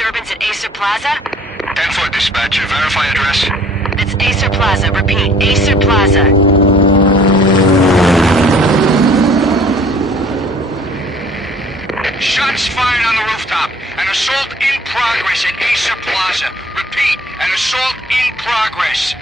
disturbance at Acer Plaza? 10-4 dispatcher. Verify address. It's Acer Plaza. Repeat, Acer Plaza. Shots fired on the rooftop. An assault in progress at Acer Plaza. Repeat, an assault in progress.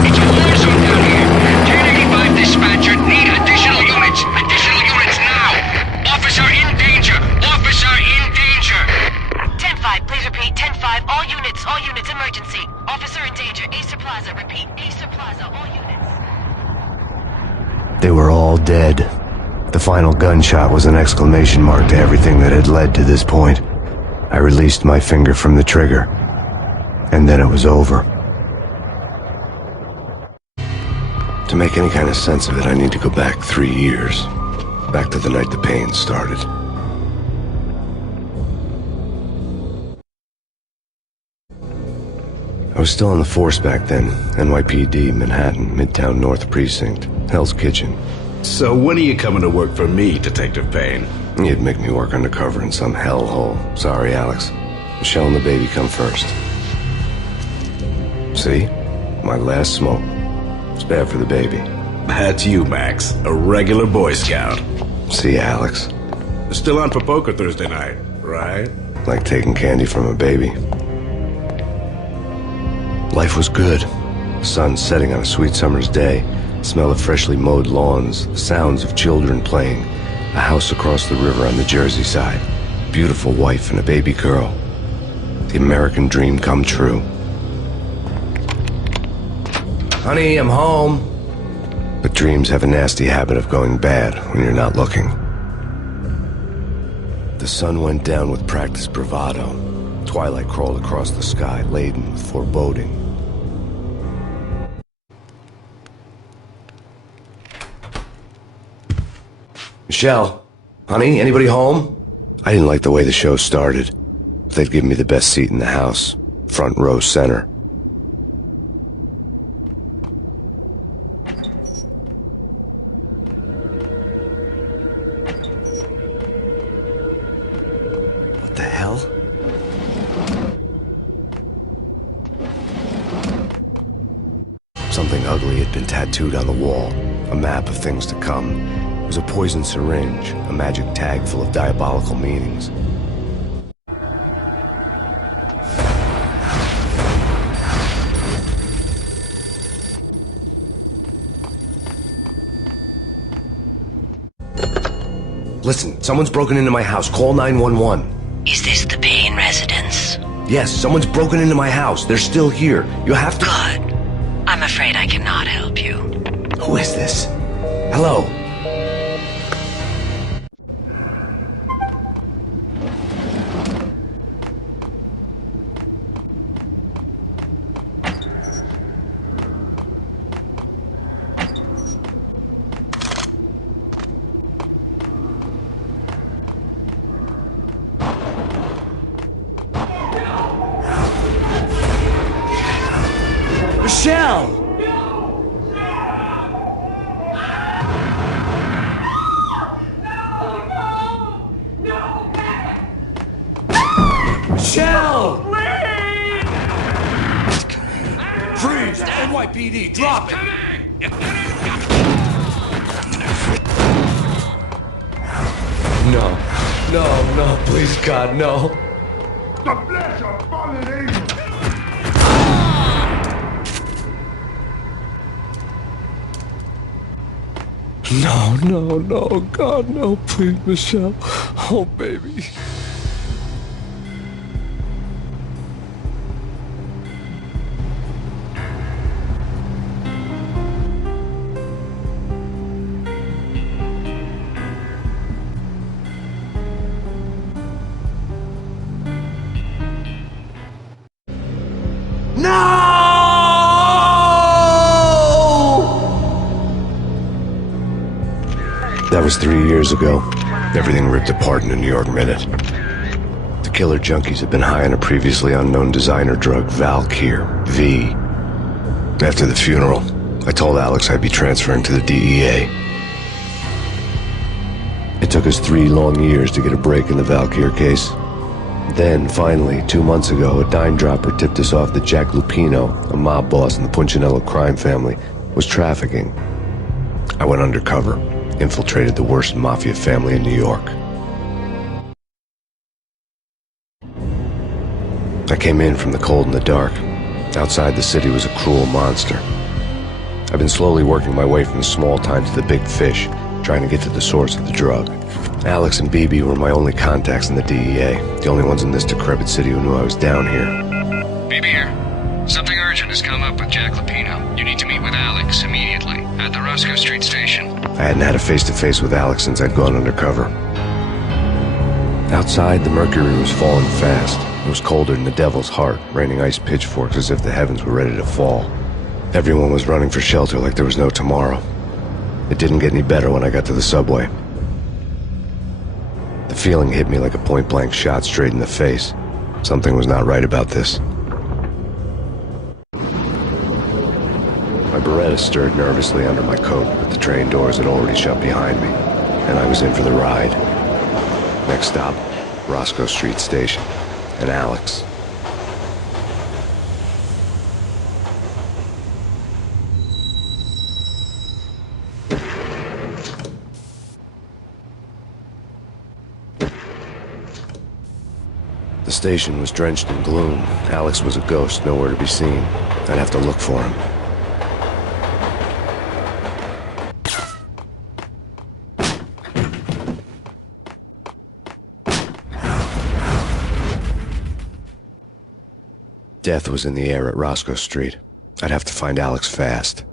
It's a war zone down here. 1085 dispatcher. Need additional units. Additional units now. Officer in danger. Officer in danger. 10-5, please repeat. 10-5, all units, emergency. Officer in danger, Acer Plaza. Repeat, Acer Plaza, all units. They were all dead. The final gunshot was an exclamation mark to everything that had led to this point. I released my finger from the trigger, and then it was over. To make any kind of sense of it, I need to go back 3 years. Back to the night the pain started. I was still on the force back then. NYPD, Manhattan, Midtown North Precinct, Hell's Kitchen. So when are you coming to work for me, Detective Payne? You'd make me work undercover in some hellhole. Sorry, Alex. Michelle and the baby come first. See? My last smoke. It's bad for the baby. That's you, Max. A regular Boy Scout. See, Alex. Still on for poker Thursday night, right? Like taking candy from a baby. Life was good. The sun setting on a sweet summer's day. The smell of freshly mowed lawns. The sounds of children playing. A house across the river on the Jersey side. Beautiful wife and a baby girl. The American dream come true. Honey, I'm home. But dreams have a nasty habit of going bad when you're not looking. The sun went down with practiced bravado. Twilight crawled across the sky, laden with foreboding. Michelle, honey, anybody home? I didn't like the way the show started. They'd give me the best seat in the house, front row center. What the hell? Something ugly had been tattooed on the wall, a map of things to come. It was a poison syringe, a magic tag full of diabolical meanings. Listen, someone's broken into my house. Call 911. Is this the Payne residence? Yes, someone's broken into my house. They're still here. You have to... Good. I'm afraid I cannot help you. Who is this? Hello? Michelle! Michelle! Freeze! NYPD, drop it! No, please, God, no. The flesh of fallen angels! No, God, no, please, Michelle. Oh, baby. That was 3 years ago. Everything ripped apart in a New York minute. The killer junkies had been high on a previously unknown designer drug, Valkyr, V. After the funeral, I told Alex I'd be transferring to the DEA. It took us 3 long years to get a break in the Valkyr case. Then, finally, 2 months ago, a dime dropper tipped us off that Jack Lupino, a mob boss in the Punchinello crime family, was trafficking. I went undercover, infiltrated the worst mafia family in New York. I came in from the cold and the dark. Outside the city was a cruel monster. I've been slowly working my way from the small time to the big fish, trying to get to the source of the drug. Alex and BB were my only contacts in the DEA, the only ones in this decrepit city who knew I was down here. BB here. Something urgent has come up with Jack Lupino. You need to meet with Alex immediately at the Roscoe Street station. I hadn't had a face-to-face with Alex since I'd gone undercover. Outside, the mercury was falling fast. It was colder than the devil's heart, raining ice pitchforks as if the heavens were ready to fall. Everyone was running for shelter like there was no tomorrow. It didn't get any better when I got to the subway. The feeling hit me like a point-blank shot straight in the face. Something was not right about this. My Beretta stirred nervously under my coat, but the train doors had already shut behind me, and I was in for the ride. Next stop, Roscoe Street Station, and Alex. The station was drenched in gloom. Alex was a ghost, nowhere to be seen. I'd have to look for him. Death was in the air at Roscoe Street. I'd have to find Alex fast.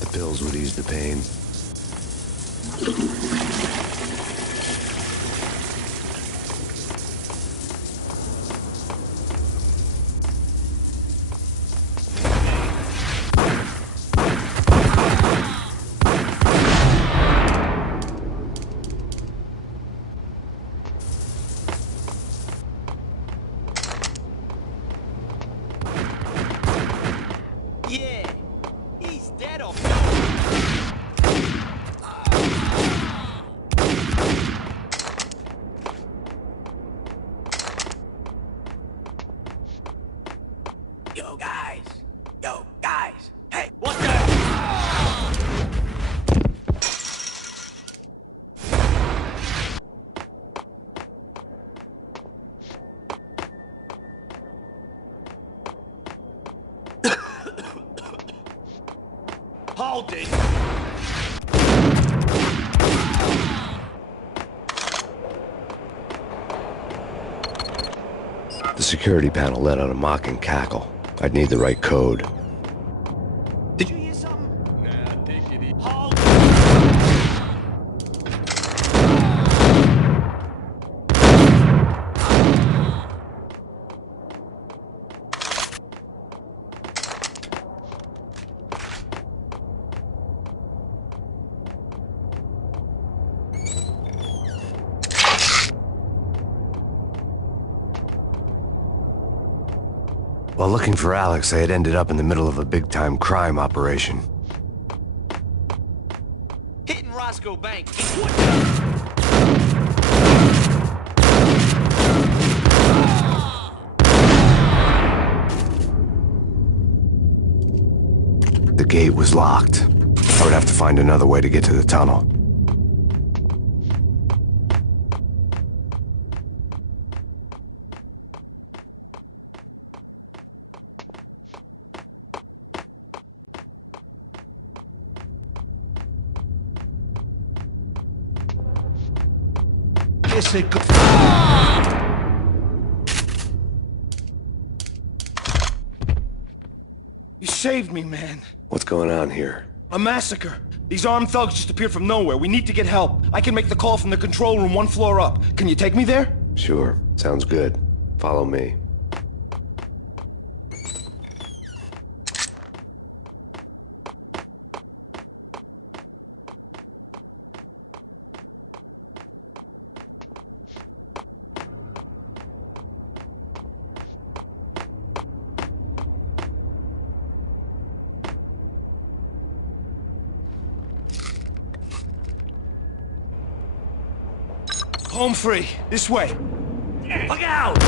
The pills would ease the pain. Yo, guys! Hey, what the? Hold it! The security panel let out a mocking cackle. I'd need the right code. Did you hear something? Nah, take it easy. Hold While looking for Alex, I had ended up in the middle of a big-time crime operation. Hitting Roscoe Bank. What the? The gate was locked. I would have to find another way to get to the tunnel. You saved me, man. What's going on here? A massacre. These armed thugs just appeared from nowhere. We need to get help. I can make the call from the control room 1 floor up. Can you take me there? Sure, sounds good. Follow me. Home free. This way. Look out!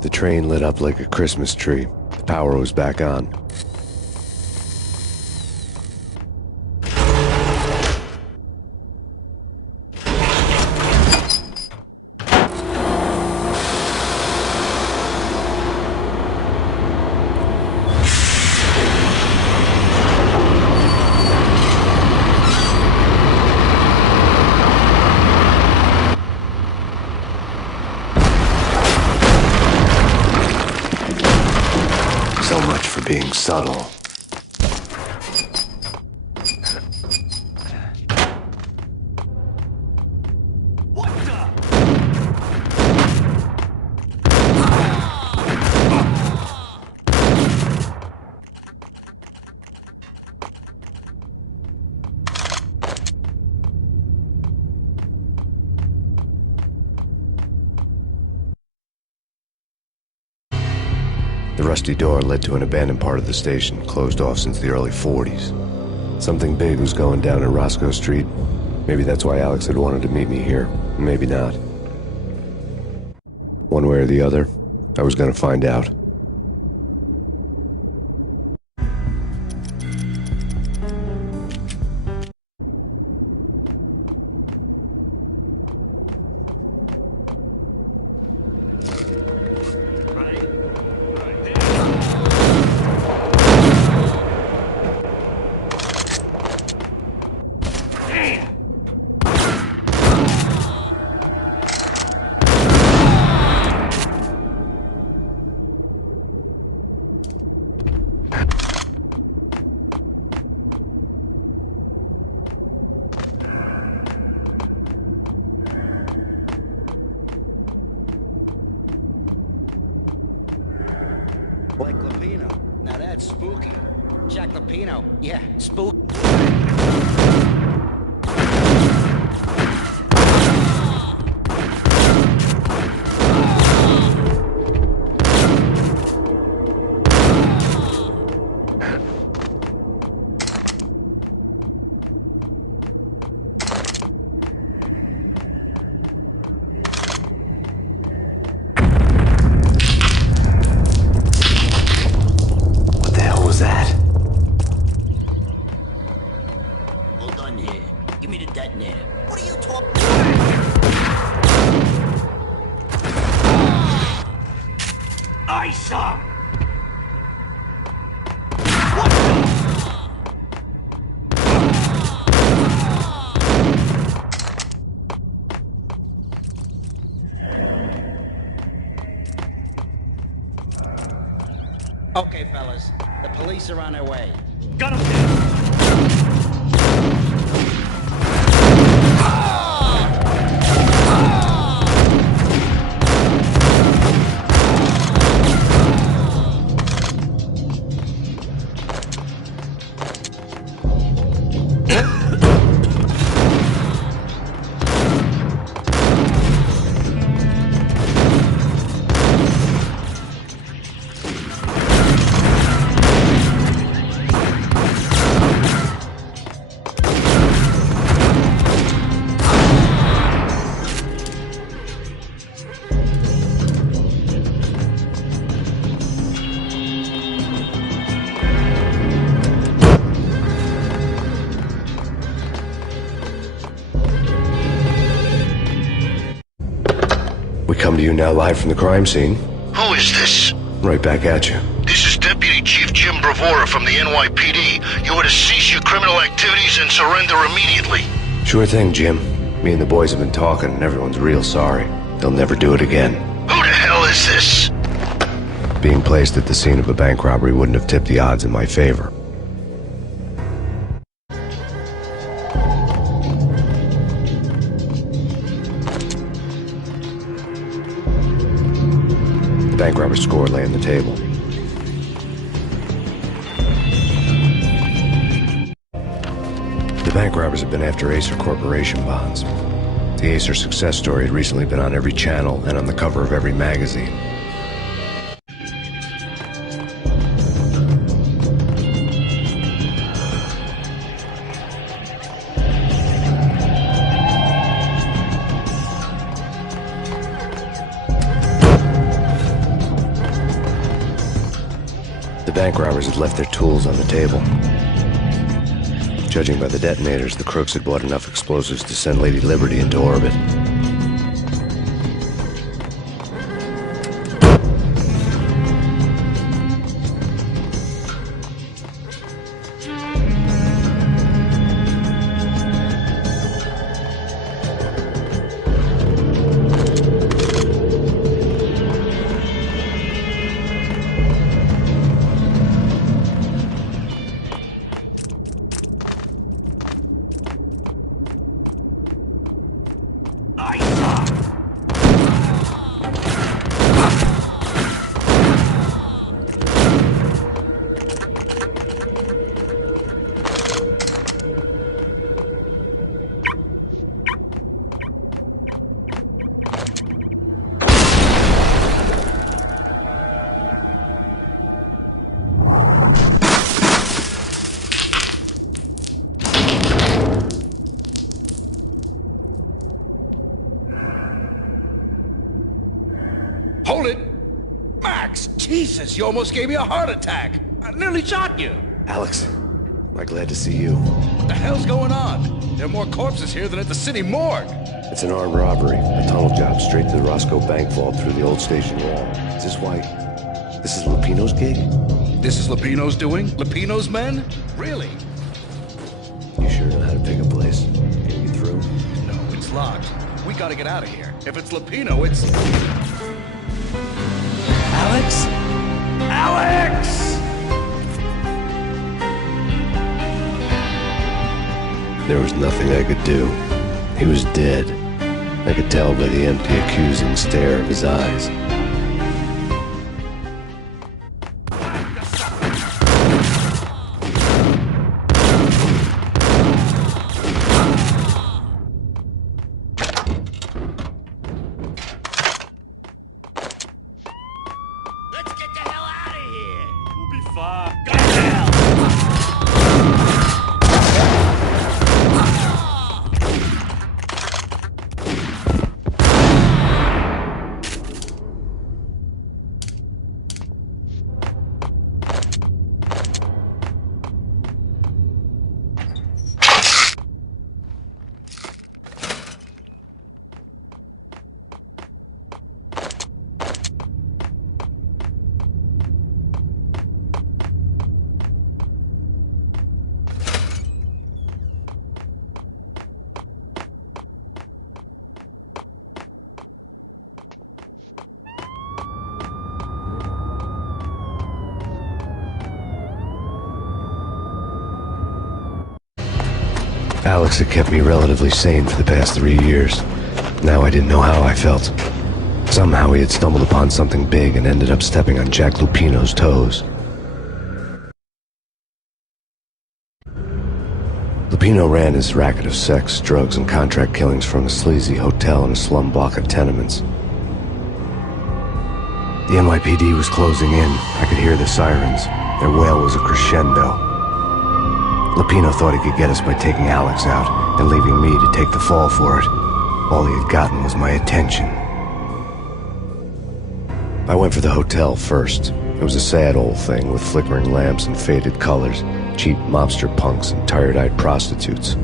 The train lit up like a Christmas tree. The power was back on. So much for being subtle. The rusty door led to an abandoned part of the station, closed off since the early 40s. Something big was going down in Roscoe Street. Maybe that's why Alex had wanted to meet me here. Maybe not. One way or the other, I was gonna find out. Like Lavino. Now that's spooky. Jack Lapino. Yeah, spooky. Okay, fellas. The police are on their way. Got him! We come to you now live from the crime scene. Who is this? Right back at you. This is Deputy Chief Jim Bravura from the NYPD. You are to cease your criminal activities and surrender immediately. Sure thing, Jim. Me and the boys have been talking, and everyone's real sorry. They'll never do it again. Who the hell is this? Being placed at the scene of a bank robbery wouldn't have tipped the odds in my favor. The bank robber's score lay on the table. The bank robbers have been after Acer Corporation bonds. The Acer success story had recently been on every channel and on the cover of every magazine. The bank robbers had left their tools on the table. Judging by the detonators, the crooks had bought enough explosives to send Lady Liberty into orbit. Hold it! Max! Jesus, you almost gave me a heart attack! I nearly shot you! Alex, am I glad to see you. What the hell's going on? There are more corpses here than at the city morgue! It's an armed robbery. A tunnel job straight to the Roscoe Bank vault through the old station wall. Is this why... this is Lupino's gig? This is Lupino's doing? Lupino's men? Really? You sure know how to pick a place? Can you get through? No, it's locked. We gotta get out of here. If it's Lupino, it's... Alex? Alex! There was nothing I could do. He was dead. I could tell by the empty, accusing stare of his eyes. Let's get the hell out of here! We'll be fine. Go to hell! Alex had kept me relatively sane for the past 3 years. Now I didn't know how I felt. Somehow he had stumbled upon something big and ended up stepping on Jack Lupino's toes. Lupino ran his racket of sex, drugs, and contract killings from a sleazy hotel in a slum block of tenements. The NYPD was closing in. I could hear the sirens. Their wail was a crescendo. Lupino thought he could get us by taking Alex out and leaving me to take the fall for it. All he had gotten was my attention. I went for the hotel first. It was a sad old thing with flickering lamps and faded colors, cheap mobster punks and tired-eyed prostitutes.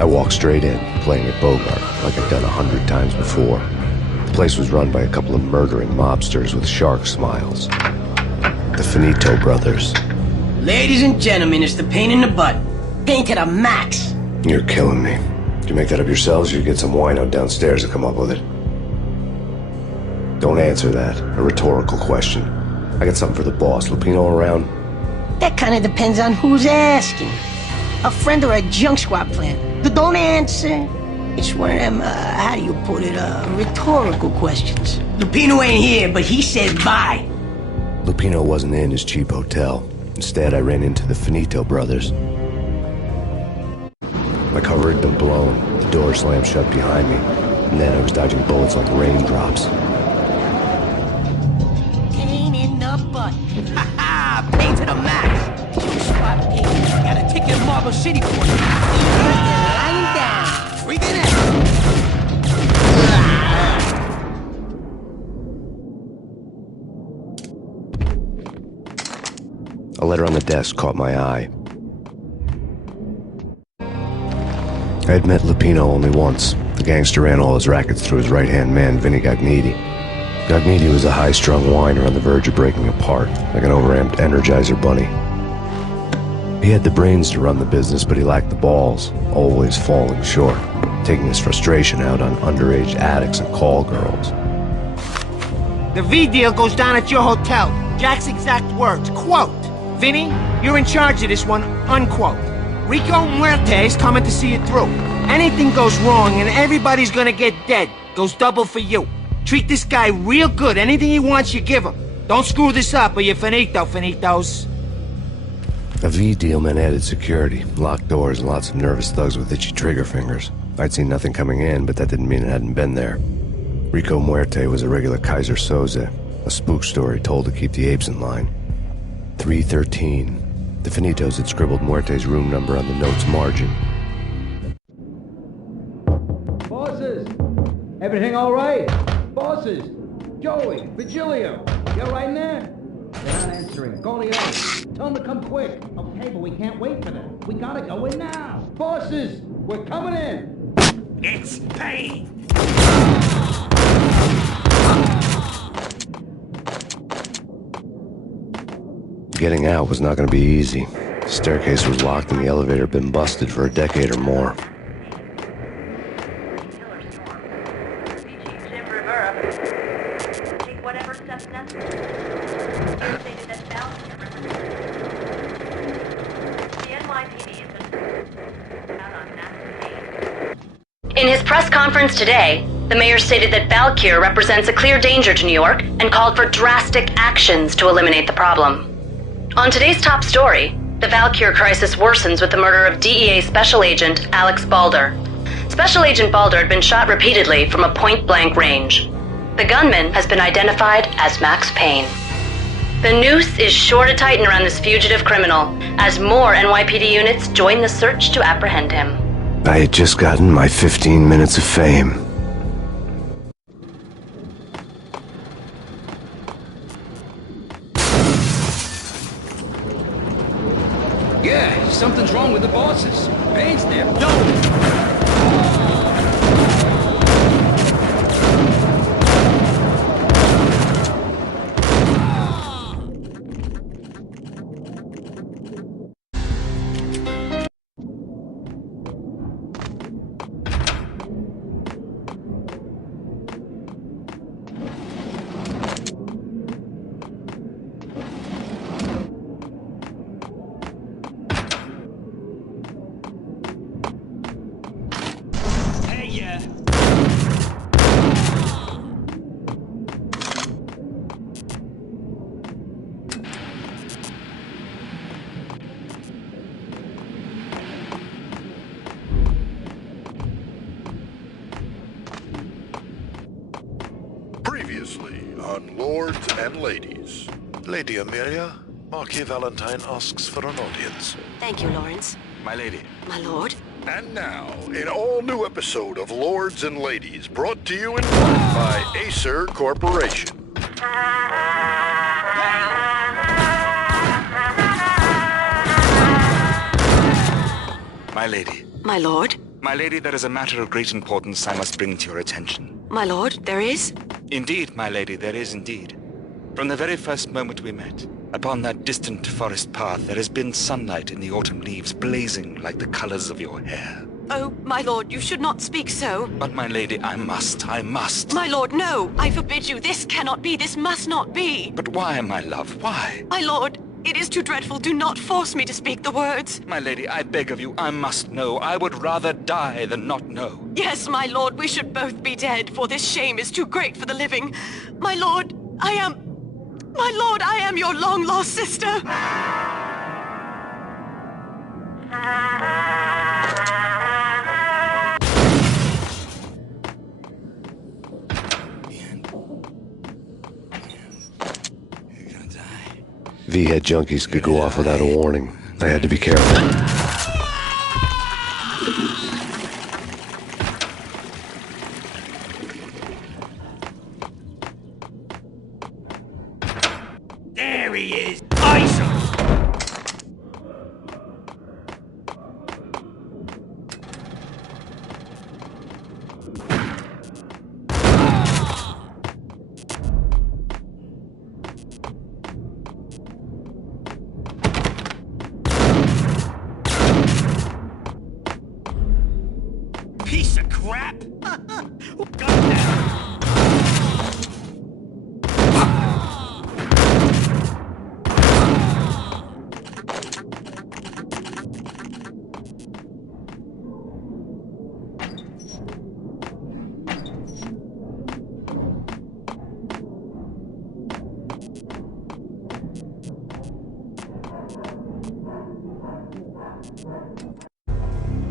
I walked straight in, playing at Bogart like I'd done 100 times before. The place was run by a couple of murdering mobsters with shark smiles. The Finito brothers. Ladies and gentlemen, it's the pain in the butt. Pain to the max. You're killing me. Did you make that up yourselves, or you get some wino downstairs to come up with it? Don't answer that. A rhetorical question. I got something for the boss. Lupino around? That kind of depends on who's asking. A friend or a junk squad plan. Don't answer. It's one of them, how do you put it, rhetorical questions. Lupino ain't here, but he said bye. Lupino wasn't in his cheap hotel. Instead, I ran into the Finito brothers. My cover had been blown. The door slammed shut behind me. And then I was dodging bullets like raindrops. Pain in the butt. Ha ha! Pain to the max. Junk squad pain. Got a ticket to Marble City for you. Lying down. Breathe it out. A letter on the desk caught my eye. I had met Lupino only once. The gangster ran all his rackets through his right-hand man, Vinny Gagniti. Gagniti was a high-strung whiner on the verge of breaking apart, like an overamped Energizer bunny. He had the brains to run the business, but he lacked the balls, always falling short, taking his frustration out on underage addicts and call girls. The V deal goes down at your hotel. Jack's exact words, quote, "Vinny, you're in charge of this one," unquote. Rico Muerte's coming to see it through. Anything goes wrong and everybody's gonna get dead. Goes double for you. Treat this guy real good. Anything he wants, you give him. Don't screw this up or you're finito, finitos. A V deal meant added security, locked doors, and lots of nervous thugs with itchy trigger fingers. I'd seen nothing coming in, but that didn't mean it hadn't been there. Rico Muerte was a regular Kaiser Soze, a spook story told to keep the apes in line. 313. The Finitos had scribbled Muerte's room number on the note's margin. Bosses! Everything all right? Bosses! Joey, Vigilio, you all right in there? They're not answering. Call the others. Tell them to come quick. Okay, but we can't wait for them. We gotta go in now. Bosses! We're coming in! It's Payne! Getting out was not going to be easy. The staircase was locked and the elevator had been busted for a decade or more. In his press conference today, the mayor stated that Valkyr represents a clear danger to New York and called for drastic actions to eliminate the problem. On today's top story, the Valkyr crisis worsens with the murder of DEA Special Agent Alex Balder. Special Agent Balder had been shot repeatedly from a point-blank range. The gunman has been identified as Max Payne. The noose is sure to tighten around this fugitive criminal as more NYPD units join the search to apprehend him. I had just gotten my 15 minutes of fame. Yeah, something's wrong with the bosses. Payne's there. No! Previously on Lords and Ladies. Lady Amelia, Marquis Valentine asks for an audience. Thank you, Lawrence. My lady. My lord. And now, an all-new episode of Lords and Ladies, brought to you in part by Acer Corporation. My lady. My lord. My lady, there is a matter of great importance I must bring to your attention. My lord, there is? Indeed, my lady, there is indeed. From the very first moment we met, upon that distant forest path, there has been sunlight in the autumn leaves blazing like the colors of your hair. Oh, my lord, you should not speak so. But, my lady, I must. My lord, no! I forbid you. This cannot be. This must not be. But why, my love? Why? My lord, it is too dreadful. Do not force me to speak the words. My lady, I beg of you, I must know. I would rather die than not know. Yes, my lord, we should both be dead, for this shame is too great for the living. My lord, I am your long-lost sister. V-head junkies could go off without a warning. I had to be careful. There he is! Ice him! Piece of crap! Got that!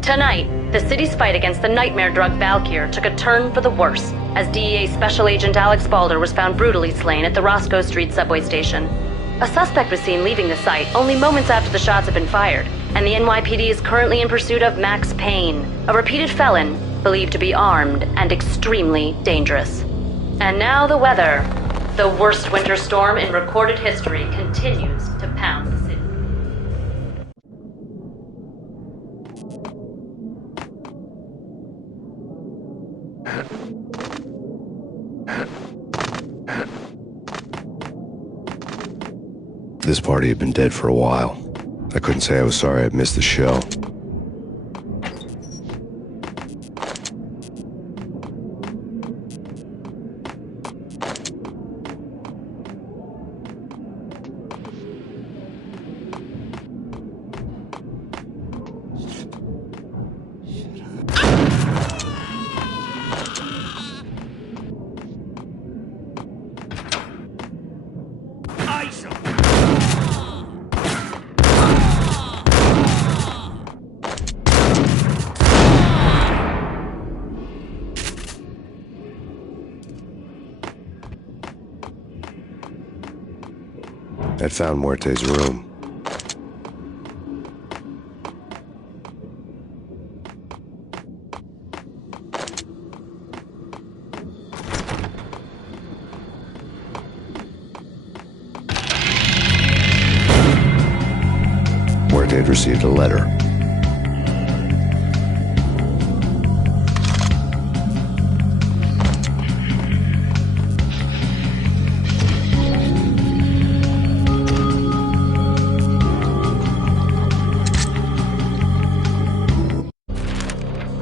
Tonight, the city's fight against the nightmare drug Valkyr took a turn for the worse, as DEA Special Agent Alex Balder was found brutally slain at the Roscoe Street subway station. A suspect was seen leaving the site only moments after the shots had been fired, and the NYPD is currently in pursuit of Max Payne, a repeated felon believed to be armed and extremely dangerous. And now the weather. The worst winter storm in recorded history continues to pound the city. This party had been dead for a while. I couldn't say I was sorry I'd missed the show. Ice him! I'd found Muerte's room. Muerte had received a letter.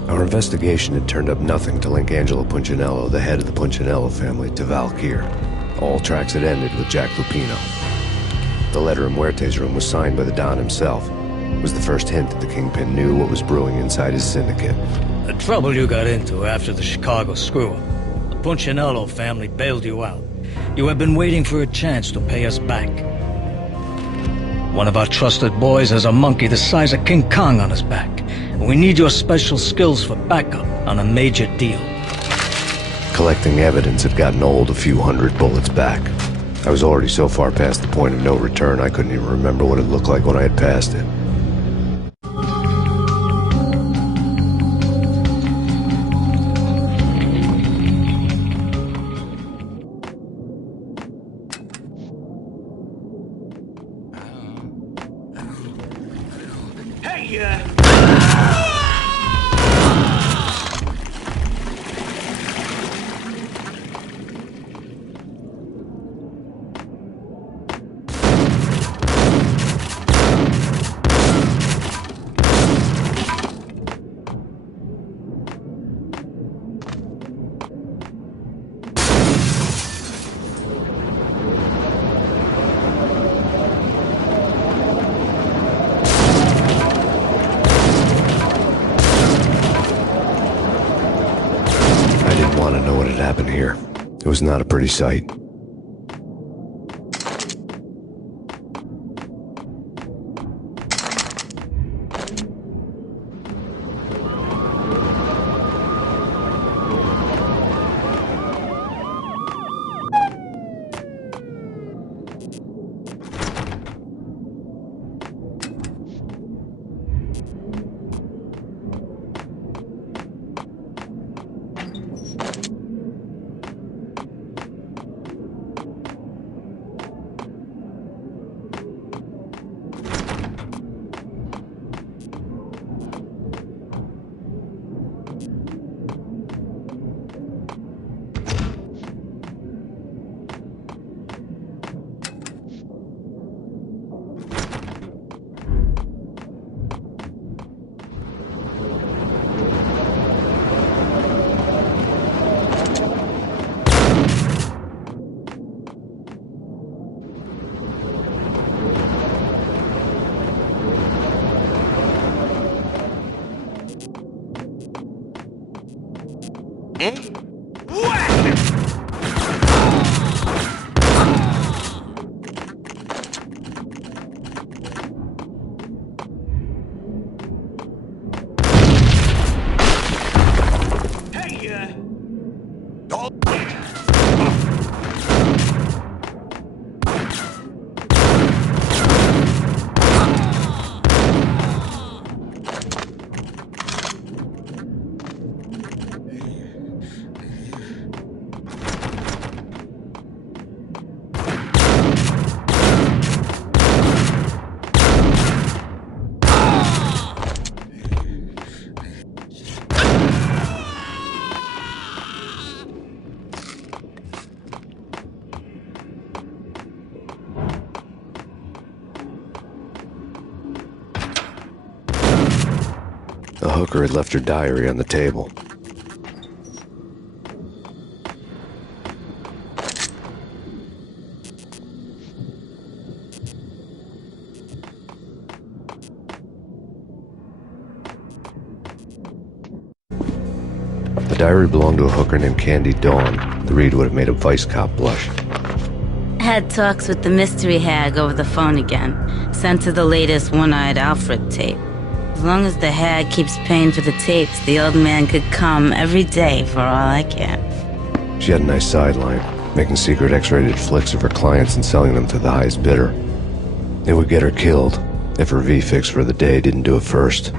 Our investigation had turned up nothing to link Angelo Punchinello, the head of the Punchinello family, to Valkyr. All tracks had ended with Jack Lupino. The letter in Muerte's room was signed by the Don himself. It was the first hint that the Kingpin knew what was brewing inside his syndicate. The trouble you got into after the Chicago screw-up. The Punchinello family bailed you out. You have been waiting for a chance to pay us back. One of our trusted boys has a monkey the size of King Kong on his back. We need your special skills for backup on a major deal. Collecting evidence had gotten old a few hundred bullets back. I was already so far past the point of no return I couldn't even remember what it looked like when I had passed it. Here. It was not a pretty sight. The hooker had left her diary on the table. The diary belonged to a hooker named Candy Dawn. The read would have made a vice cop blush. Had talks with the mystery hag over the phone again. Sent her the latest One-Eyed Alfred tape. As long as the hag keeps paying for the tapes, the old man could come every day for all I care. She had a nice sideline, making secret X-rated flicks of her clients and selling them to the highest bidder. It would get her killed if her V-fix for the day didn't do it first.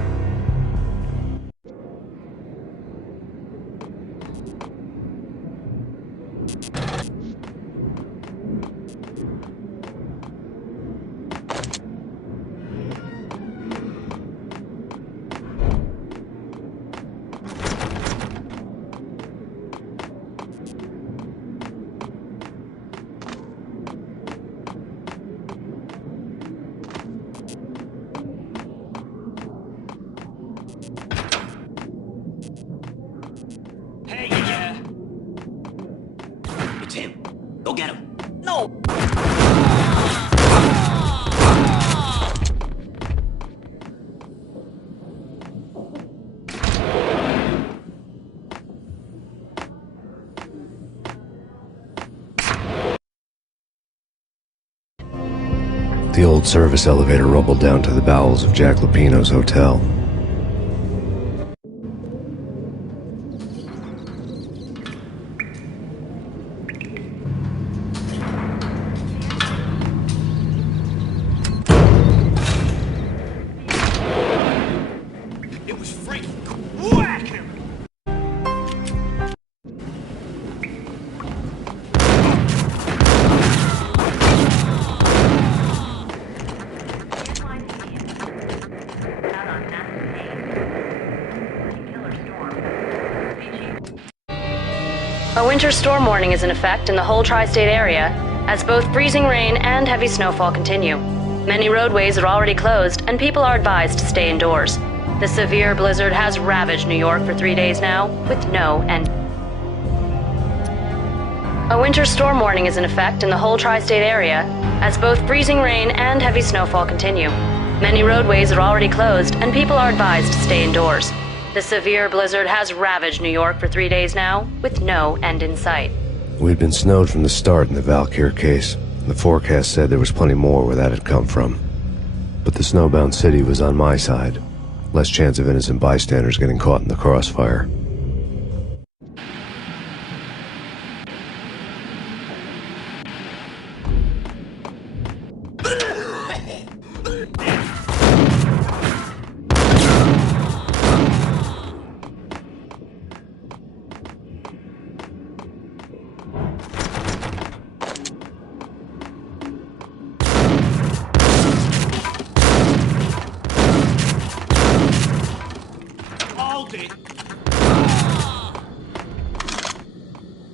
It's him. Go get him. No! The old service elevator rumbled down to the bowels of Jack Lupino's hotel. A winter storm warning is in effect in the whole tri-state area, as both freezing rain and heavy snowfall continue. Many roadways are already closed, and people are advised to stay indoors. The severe blizzard has ravaged New York for 3 days now, with no end. A winter storm warning is in effect in the whole tri-state area, as both freezing rain and heavy snowfall continue. Many roadways are already closed, and people are advised to stay indoors. The severe blizzard has ravaged New York for 3 days now, with no end in sight. We'd been snowed from the start in the Valkyr case. The forecast said there was plenty more where that had come from. But the snowbound city was on my side. Less chance of innocent bystanders getting caught in the crossfire.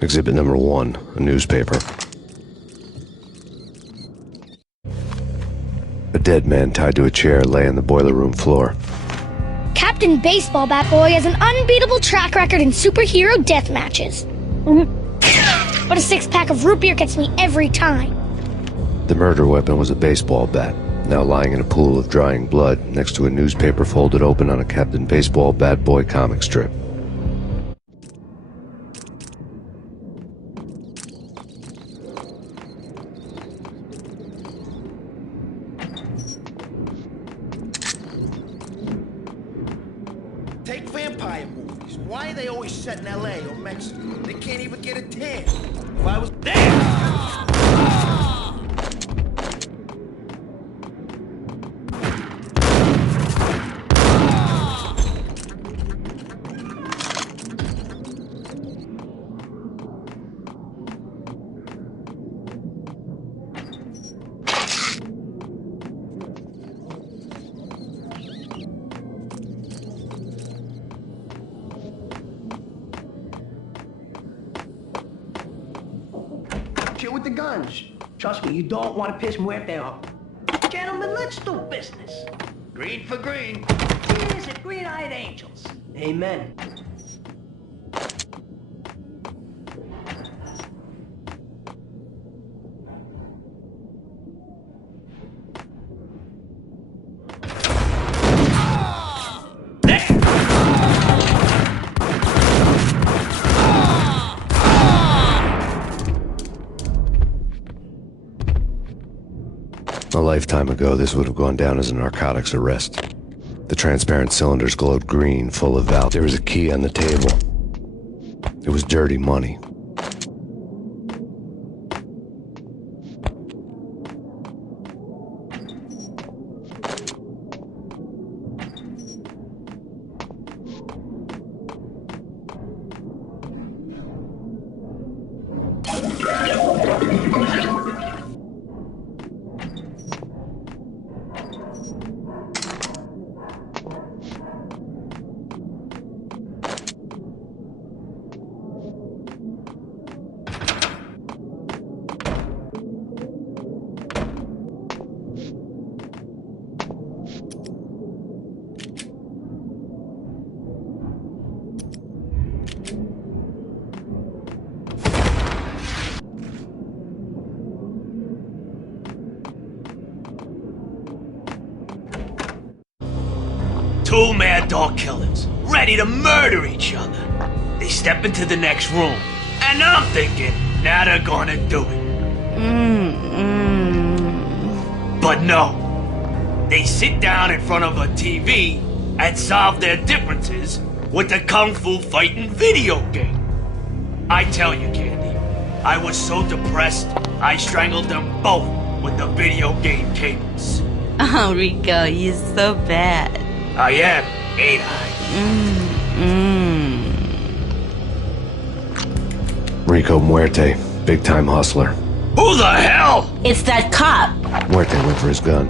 Exhibit number 1, a newspaper. A dead man tied to a chair lay on the boiler room floor. Captain Baseball Bat Boy has an unbeatable track record in superhero death matches. But a 6-pack of root beer gets me every time. The murder weapon was a baseball bat, now lying in a pool of drying blood next to a newspaper folded open on a Captain Baseball Bat Boy comic strip. Take vampire movies. Why are they always set in LA or Mexico? They can't even get a tan. If I was there... Chill with the guns. Trust me, you don't want to piss Muerte off. Gentlemen, let's do business. Green for green. Cheers at green-eyed angels. Amen. A lifetime ago, this would have gone down as a narcotics arrest. The transparent cylinders glowed green, full of Valkyr. There was a key on the table. It was dirty money. Two mad dog killers, ready to murder each other. They step into the next room, and I'm thinking, now they're gonna do it. But no. They sit down in front of a TV and solve their differences with the Kung Fu fighting video game. I tell you, Candy, I was so depressed, I strangled them both with the video game cables. Oh, Rico, you're so bad. I am, ain't I? Rico Muerte, big-time hustler. Who the hell? It's that cop. Muerte went for his gun.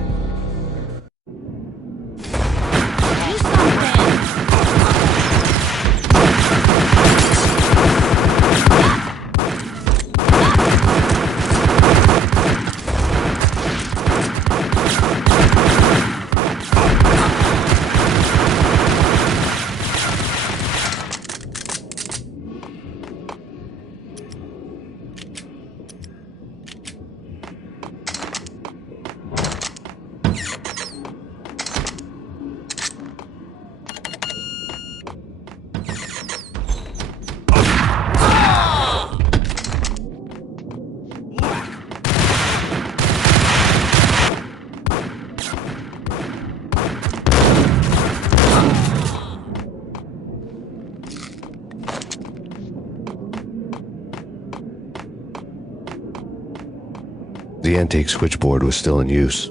The antique switchboard was still in use.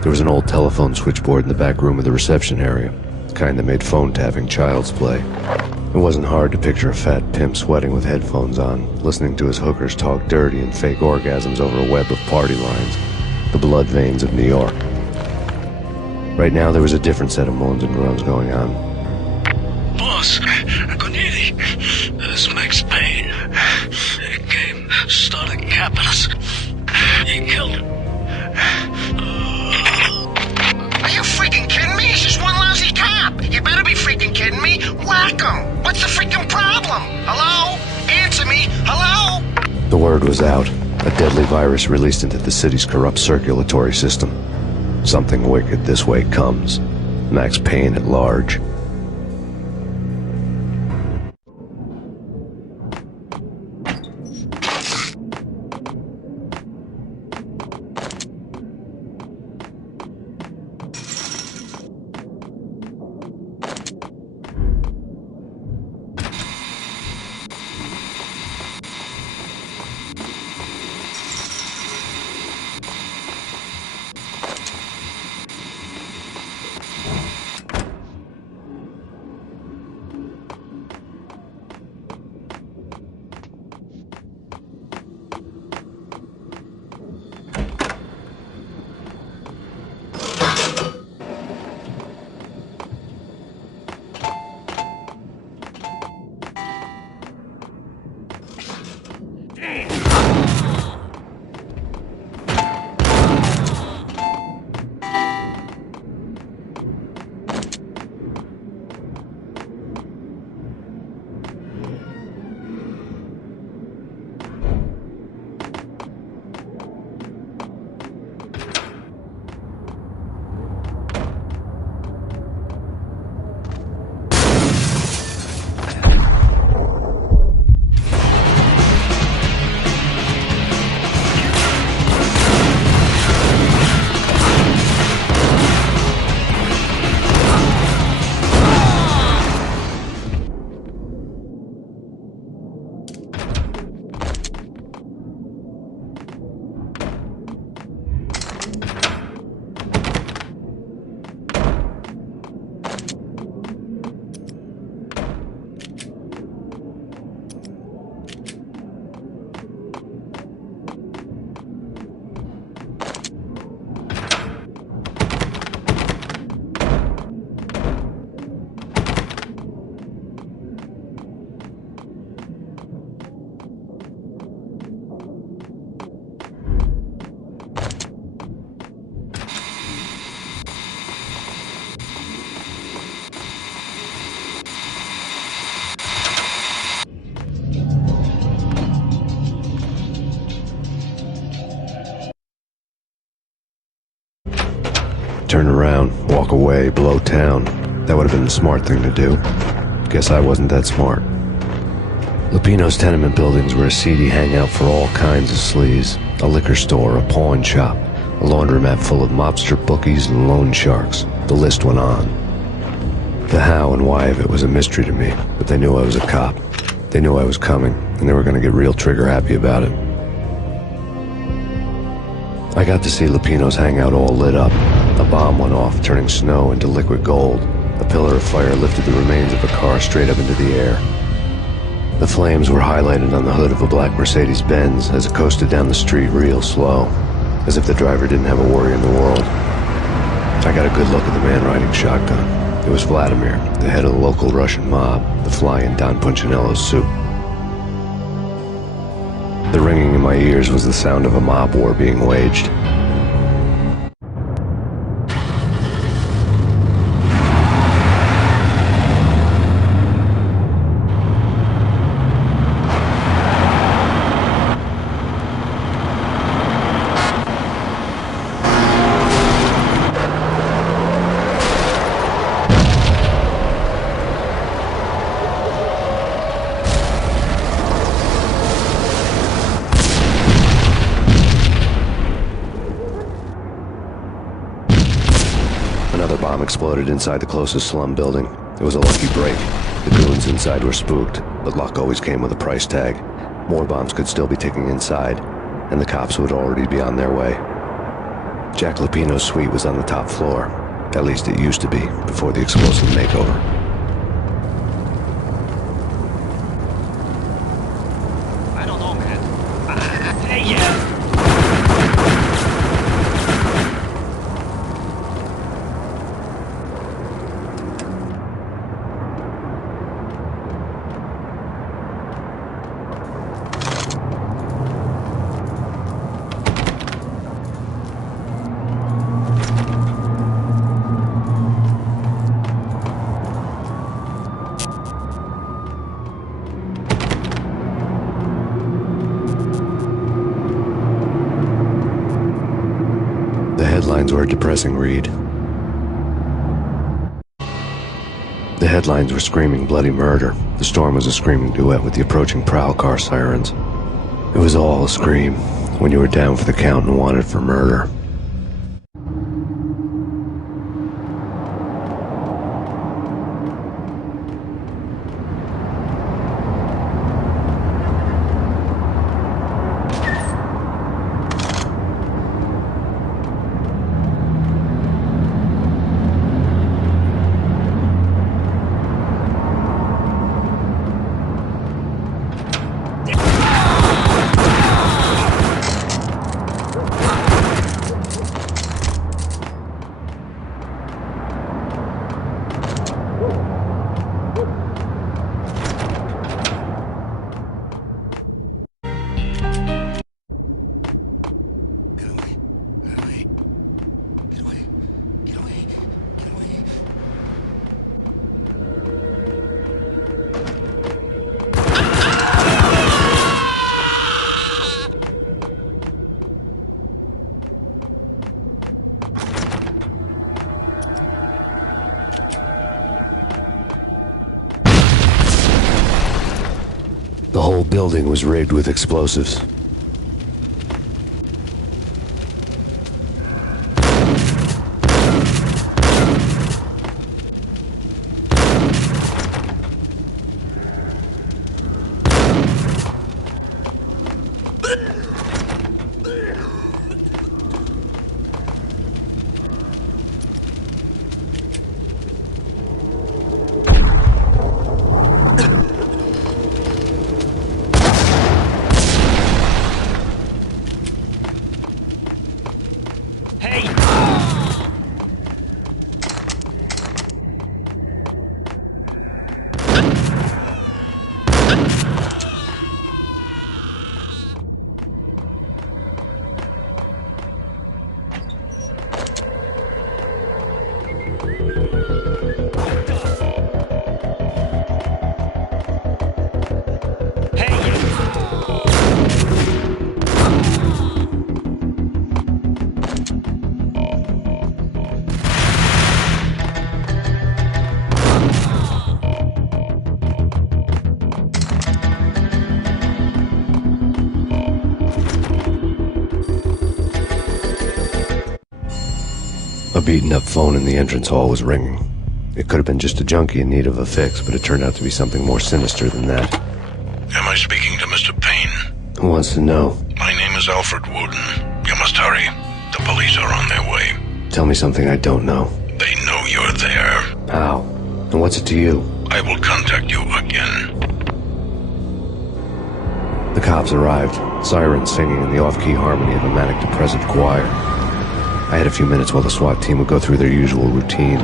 There was an old telephone switchboard in the back room of the reception area, the kind that made phone tapping child's play. It wasn't hard to picture a fat pimp sweating with headphones on, listening to his hookers talk dirty and fake orgasms over a web of party lines, the blood veins of New York. Right now there was a different set of moans and groans going on. Boss, Cornelia, this is Max Payne. He came, started capping us. He killed him. Are you freaking kidding me? He's just one lousy cop. You better be freaking kidding me. Whack him. What's the freaking problem? Hello? Answer me. Hello? The word was out. A deadly virus released into the city's corrupt circulatory system. Something wicked this way comes. Max Payne at large. Turn around, walk away, blow town. That would have been the smart thing to do. Guess I wasn't that smart. Lupino's tenement buildings were a seedy hangout for all kinds of sleaze. A liquor store, a pawn shop, a laundromat full of mobster bookies and loan sharks. The list went on. The how and why of it was a mystery to me, but they knew I was a cop. They knew I was coming, and they were going to get real trigger happy about it. I got to see Lupino's hangout all lit up. A bomb went off, turning snow into liquid gold. A pillar of fire lifted the remains of a car straight up into the air. The flames were highlighted on the hood of a black Mercedes-Benz as it coasted down the street real slow, as if the driver didn't have a worry in the world. I got a good look at the man riding shotgun. It was Vladimir, the head of the local Russian mob, the fly in Don Punchinello's soup. The ringing in my ears was the sound of a mob war being waged. Exploded inside the closest slum building. It was a lucky break. The goons inside were spooked, but luck always came with a price tag. More bombs could still be ticking inside, and the cops would already be on their way. Jack Lupino's suite was on the top floor. At least it used to be, before the explosive makeover. I don't know, man. Yeah. The headlines were a depressing read. The headlines were screaming bloody murder. The storm was a screaming duet with the approaching prowl car sirens. It was all a scream when you were down for the count and wanted for murder. The whole building was rigged with explosives. A beaten-up phone in the entrance hall was ringing. It could have been just a junkie in need of a fix, but it turned out to be something more sinister than that. Am I speaking to Mr. Payne? Who wants to know? My name is Alfred Wooden. You must hurry. The police are on their way. Tell me something I don't know. They know you're there. How? And what's it to you? I will contact you again. The cops arrived, sirens singing in the off-key harmony of a manic-depressive choir. I had a few minutes while the SWAT team would go through their usual routine.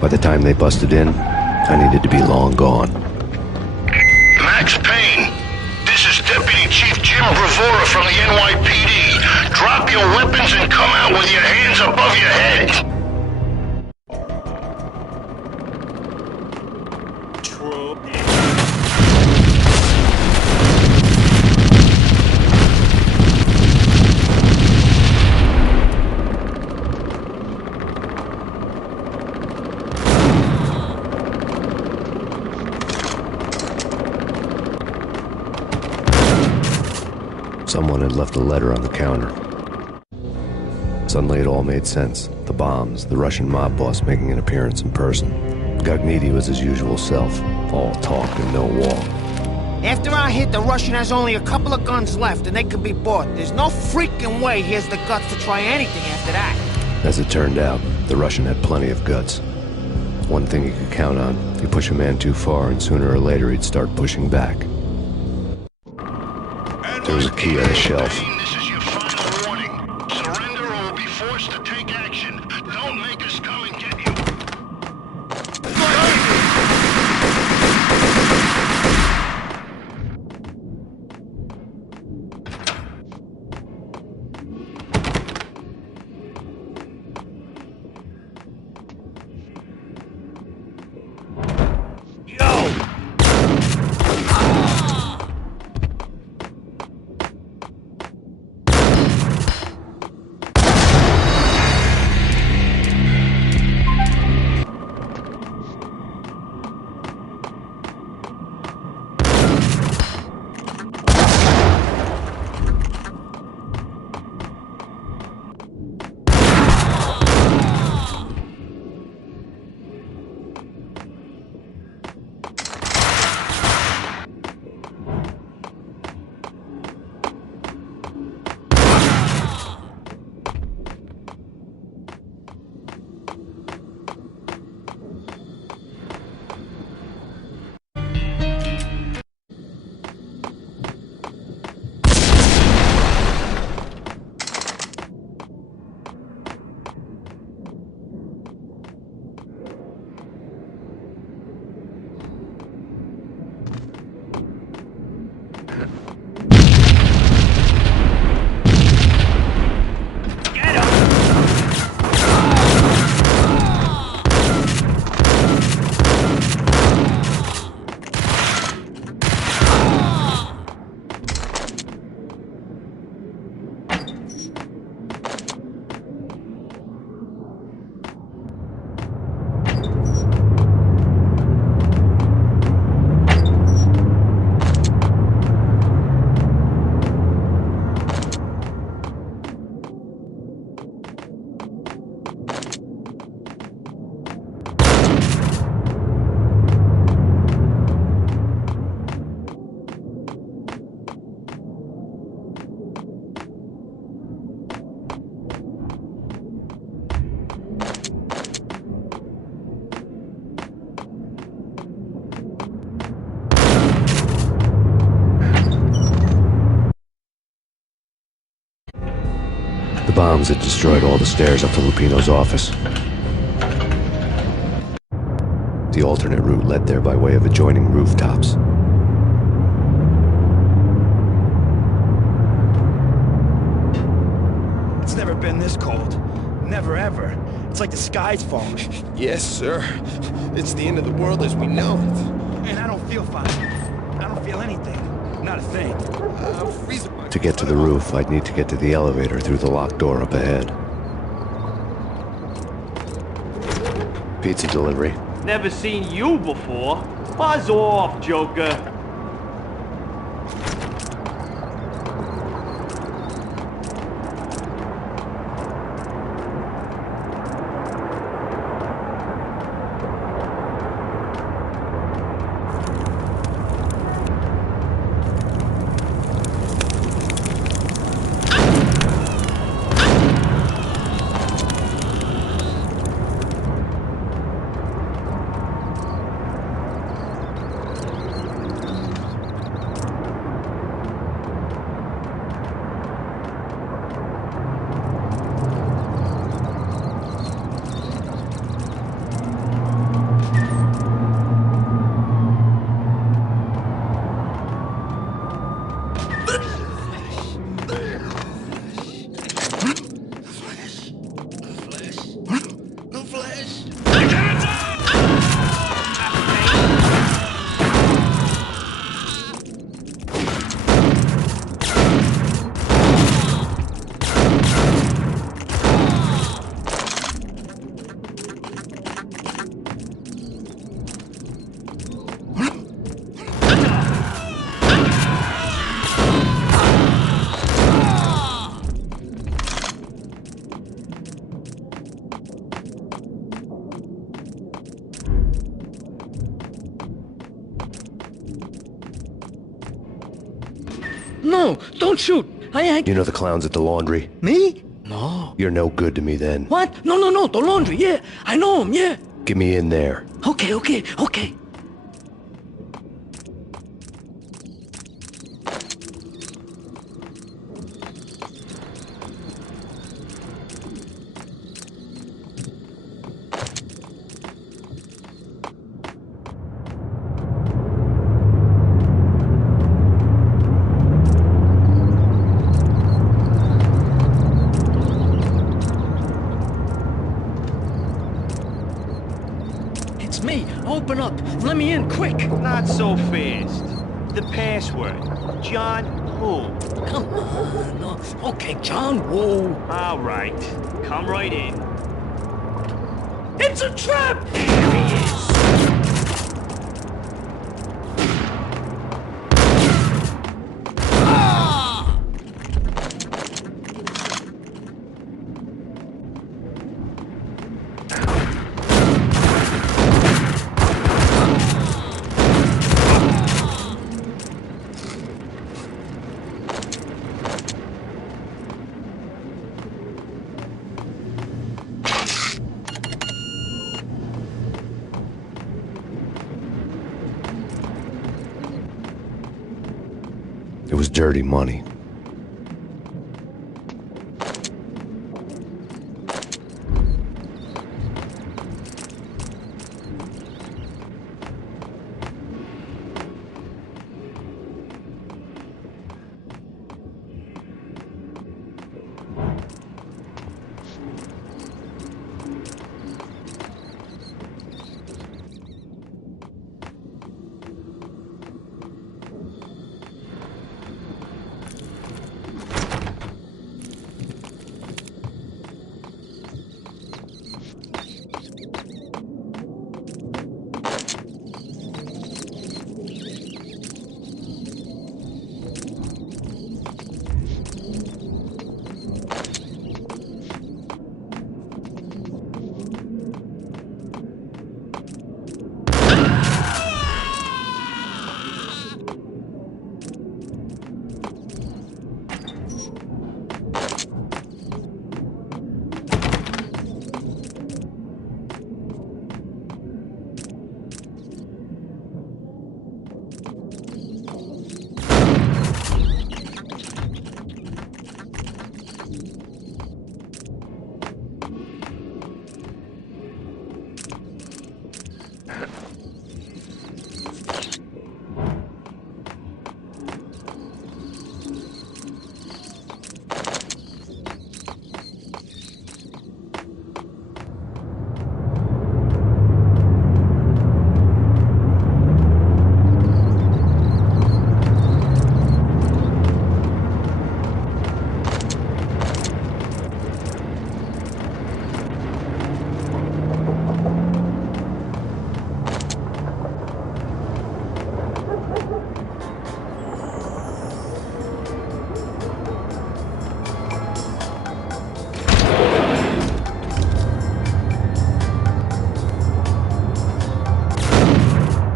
By the time they busted in, I needed to be long gone. Max Payne, this is Deputy Chief Jim Bravura from the NYPD. Drop your weapons and come out with your hands above your head. Someone had left a letter on the counter. Suddenly it all made sense. The bombs, the Russian mob boss making an appearance in person. Gagnidi was his usual self, all talk and no walk. After I hit, the Russian has only a couple of guns left, and they can be bought. There's no freaking way he has the guts to try anything after that. As it turned out, the Russian had plenty of guts. One thing he could count on, you push a man too far and sooner or later he'd start pushing back. There was a key on a shelf. This is your final warning. Surrender or we'll be forced to take action. Don't make us come and get you. The bombs had destroyed all the stairs up to Lupino's office. The alternate route led there by way of adjoining rooftops. It's never been this cold. Never ever. It's like the sky's falling. Yes, sir. It's the end of the world as we know it. And I don't feel fine. I don't feel anything. Not a thing. To get to the roof, I'd need to get to the elevator through the locked door up ahead. Pizza delivery. Never seen you before. Buzz off, Joker. No, don't shoot. I ain't... You know the clowns at the laundry? Me? No. You're no good to me then. What? No, the laundry, yeah. I know him, yeah. Get me in there. Okay. It's me. Open up. Let me in, quick. Not so fast. The password. John Woo. Come on. No. Okay, John Woo. All right. Come right in. It's a trap! There he is. It was dirty money.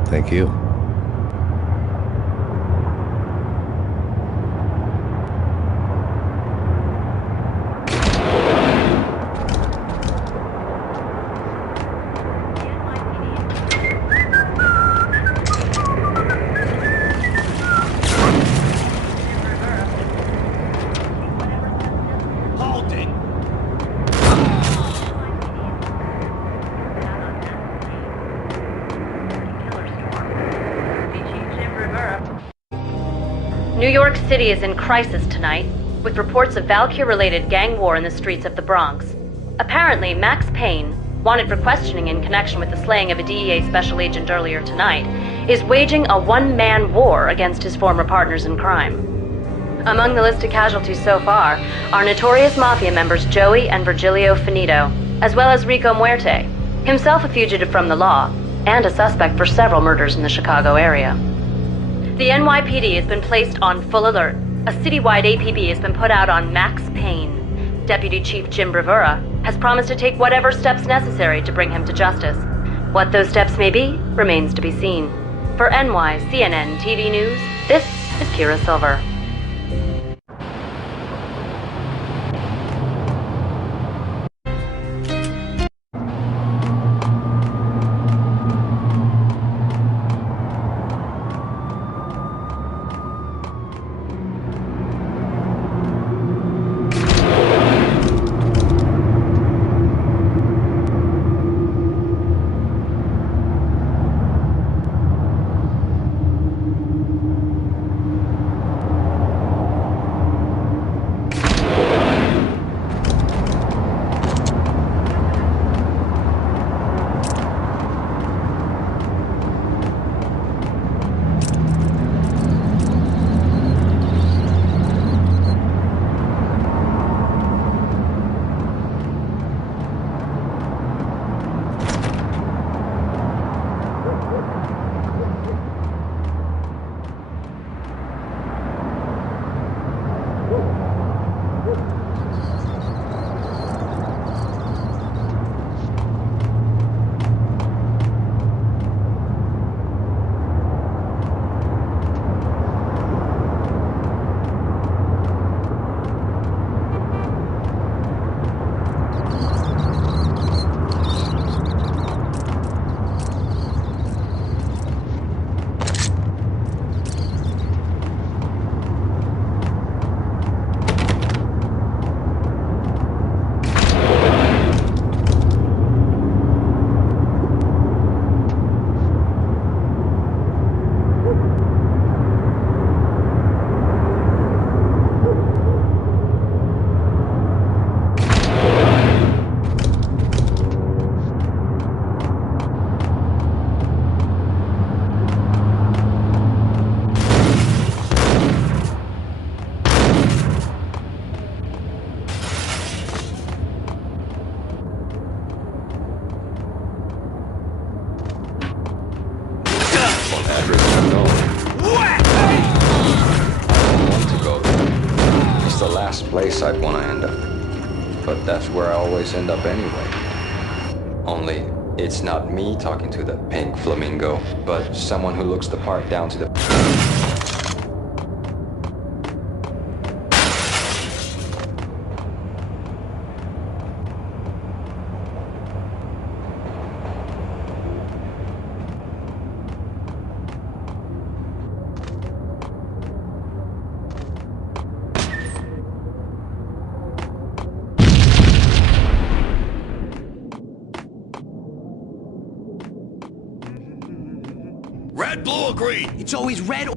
Thank you. New York City is in crisis tonight, with reports of Valkyr-related gang war in the streets of the Bronx. Apparently, Max Payne, wanted for questioning in connection with the slaying of a DEA special agent earlier tonight, is waging a one-man war against his former partners in crime. Among the listed casualties so far are notorious mafia members Joey and Virgilio Finito, as well as Rico Muerte, himself a fugitive from the law, and a suspect for several murders in the Chicago area. The NYPD has been placed on full alert. A citywide APB has been put out on Max Payne. Deputy Chief Jim Bravura has promised to take whatever steps necessary to bring him to justice. What those steps may be remains to be seen. For NY CNN TV News, this is Kira Silver. last place I'd want to end up. But that's where I always end up anyway. Only, it's not me talking to the pink flamingo, but someone who looks the part down to the... Red, blue, or green? It's always red or...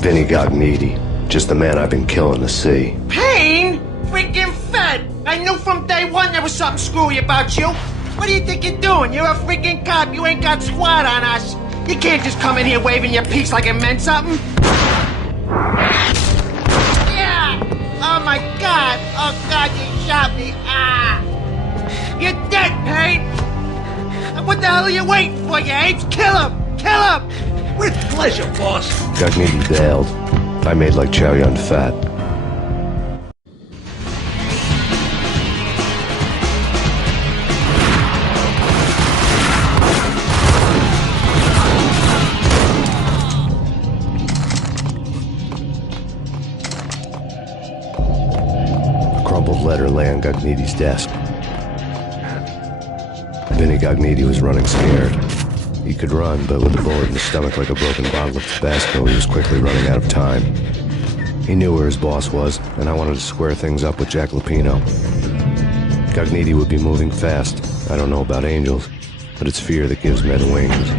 Vinny got needy. Just the man I've been killing to see. Payne? Freaking fed! I knew from day one there was something screwy about you. What do you think you're doing? You're a freaking cop. You ain't got squad on us. You can't just come in here waving your piece like it meant something. Yeah! Oh my God! Oh God, you shot me! Ah! You're dead, Payne! And what the hell are you waiting for, you apes? Kill him! Kill him! With pleasure, boss. Gagnetti bailed. I made like Chow Yun Fat. A crumpled letter lay on Gagnetti's desk. Vinny Gagnetti was running scared. He could run, but with a bullet in his stomach like a broken bottle of Tabasco, he was quickly running out of time. He knew where his boss was, and I wanted to square things up with Jack Lupino. Gagnetti would be moving fast. I don't know about angels, but it's fear that gives men wings.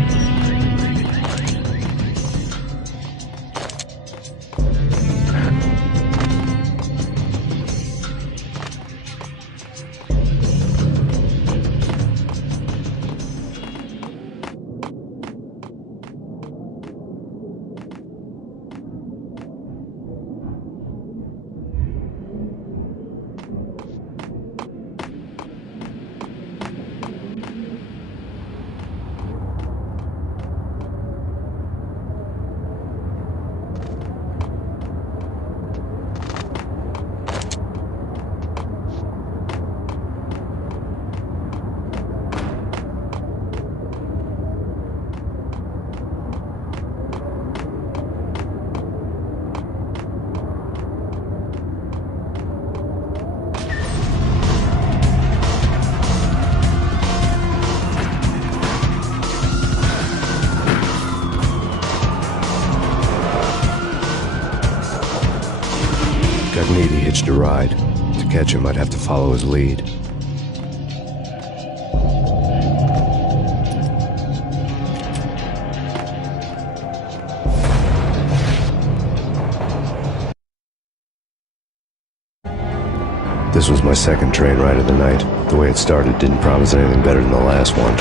Gagnetti hitched a ride. To catch him, I'd have to follow his lead. This was my second train ride of the night. The way it started didn't promise anything better than the last one.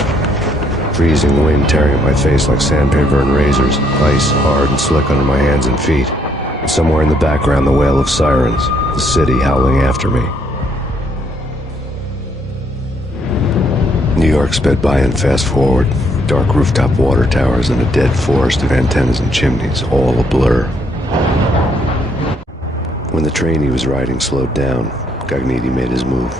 Freezing wind tearing at my face like sandpaper and razors, ice hard and slick under my hands and feet. And somewhere in the background, the wail of sirens, the city howling after me. New York sped by in fast forward. Dark rooftop water towers and a dead forest of antennas and chimneys, all a blur. When the train he was riding slowed down, Gagnetti made his move.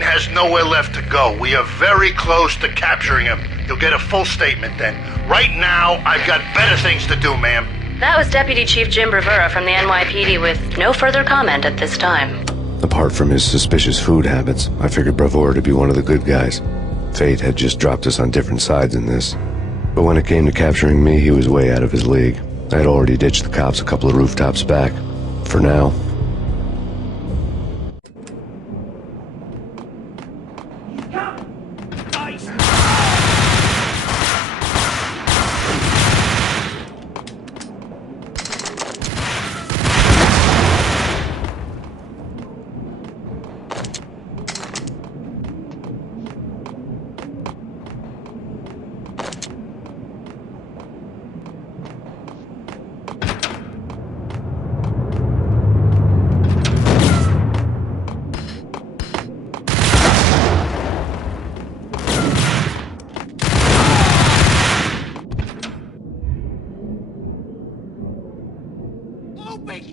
Payne has nowhere left to go. We are very close to capturing him. You'll get a full statement then. Right now, I've got better things to do, ma'am. That was Deputy Chief Jim Bravura from the NYPD with no further comment at this time. Apart from his suspicious food habits, I figured Bravura to be one of the good guys. Fate had just dropped us on different sides in this. But when it came to capturing me, he was way out of his league. I had already ditched the cops a couple of rooftops back. For now.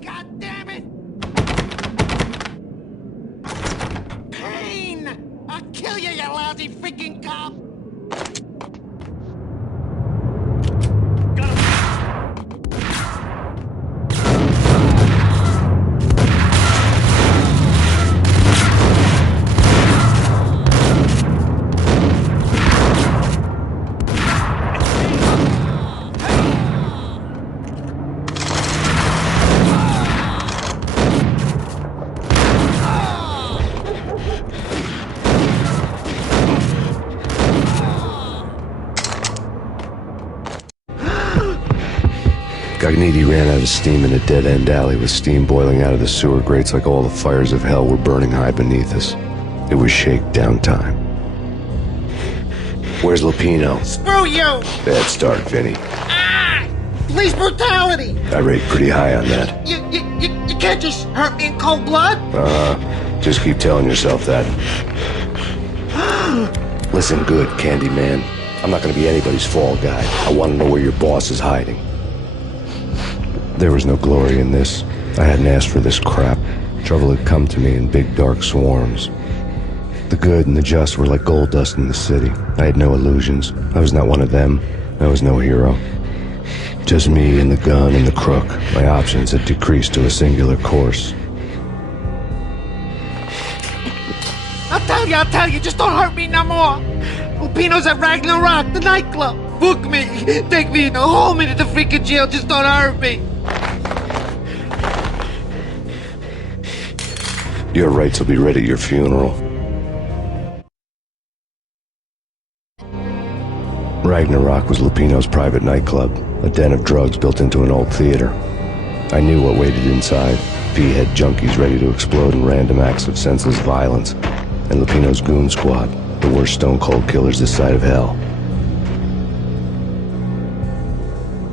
God damn it! Payne! I'll kill you, you lousy freaking cop! Gagniti ran out of steam in a dead-end alley with steam boiling out of the sewer grates like all the fires of hell were burning high beneath us. It was shakedown time. Where's Lupino? Screw you! Bad start, Vinny. Ah! Police brutality! I rate pretty high on that. You can't just hurt me in cold blood? Just keep telling yourself that. Listen good, Candyman. I'm not gonna be anybody's fall guy. I want to know where your boss is hiding. There was no glory in this. I hadn't asked for this crap. Trouble had come to me in big dark swarms. The good and the just were like gold dust in the city. I had no illusions. I was not one of them. I was no hero. Just me and the gun and the crook. My options had decreased to a singular course. I'll tell you, just don't hurt me no more. Lupino's at Ragnarök, the nightclub. Book me, take me, hold me to the freaking jail, just don't hurt me. Your rights will be read at your funeral. Ragnarök was Lupino's private nightclub, a den of drugs built into an old theater. I knew what waited inside. P-head junkies ready to explode in random acts of senseless violence. And Lupino's goon squad, the worst stone-cold killers this side of hell.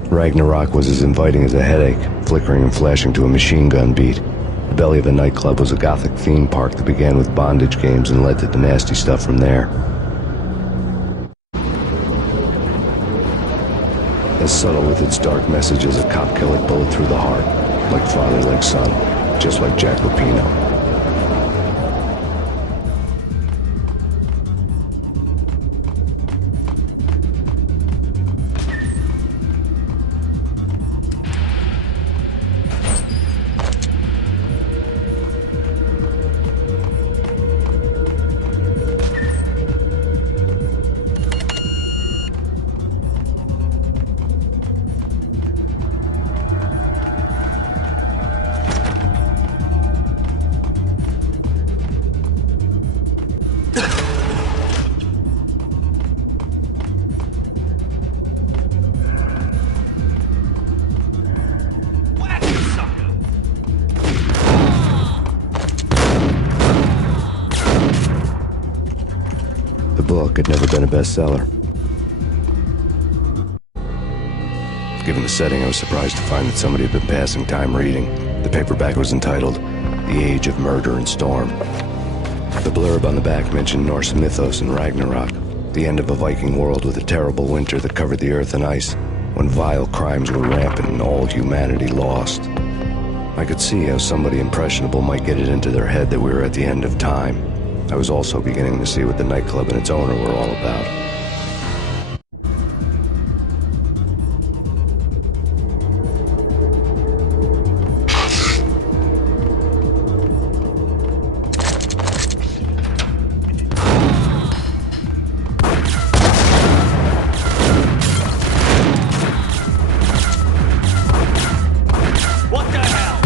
Ragnarök was as inviting as a headache, flickering and flashing to a machine gun beat. The belly of the nightclub was a gothic theme park that began with bondage games and led to the nasty stuff from there. As subtle with its dark message as a cop killer bullet through the heart, like father, like son, just like Jack Lupino. Had never been a bestseller. Given the setting, I was surprised to find that somebody had been passing time reading. The paperback was entitled The Age of Murder and Storm. The blurb on the back mentioned Norse mythos and Ragnarök, the end of a Viking world with a terrible winter that covered the earth in ice, when vile crimes were rampant and all humanity lost. I could see how somebody impressionable might get it into their head that we were at the end of time. I was also beginning to see what the nightclub and its owner were all about. What the hell?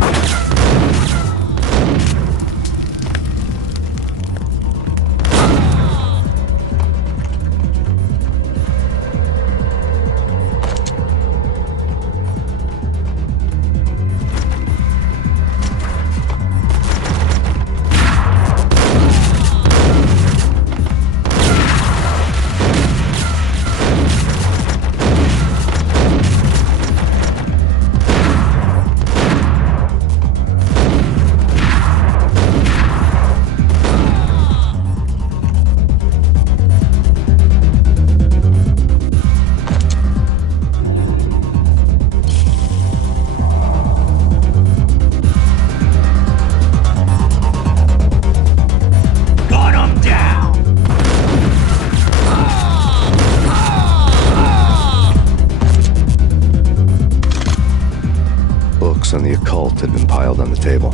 Gun 'em down! Books on the occult had been piled on the table.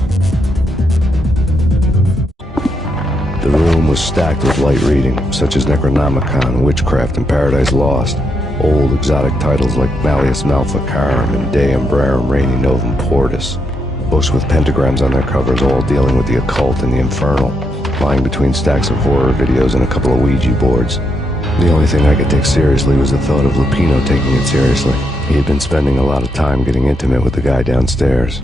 The room was stacked with light reading, such as Necronomicon, Witchcraft, and Paradise Lost. Old exotic titles like Malleus Maleficarum and De Umbrarum Reini Novum Portis. Books with pentagrams on their covers, all dealing with the occult and the infernal, lying between stacks of horror videos and a couple of Ouija boards. The only thing I could take seriously was the thought of Lupino taking it seriously. He had been spending a lot of time getting intimate with the guy downstairs.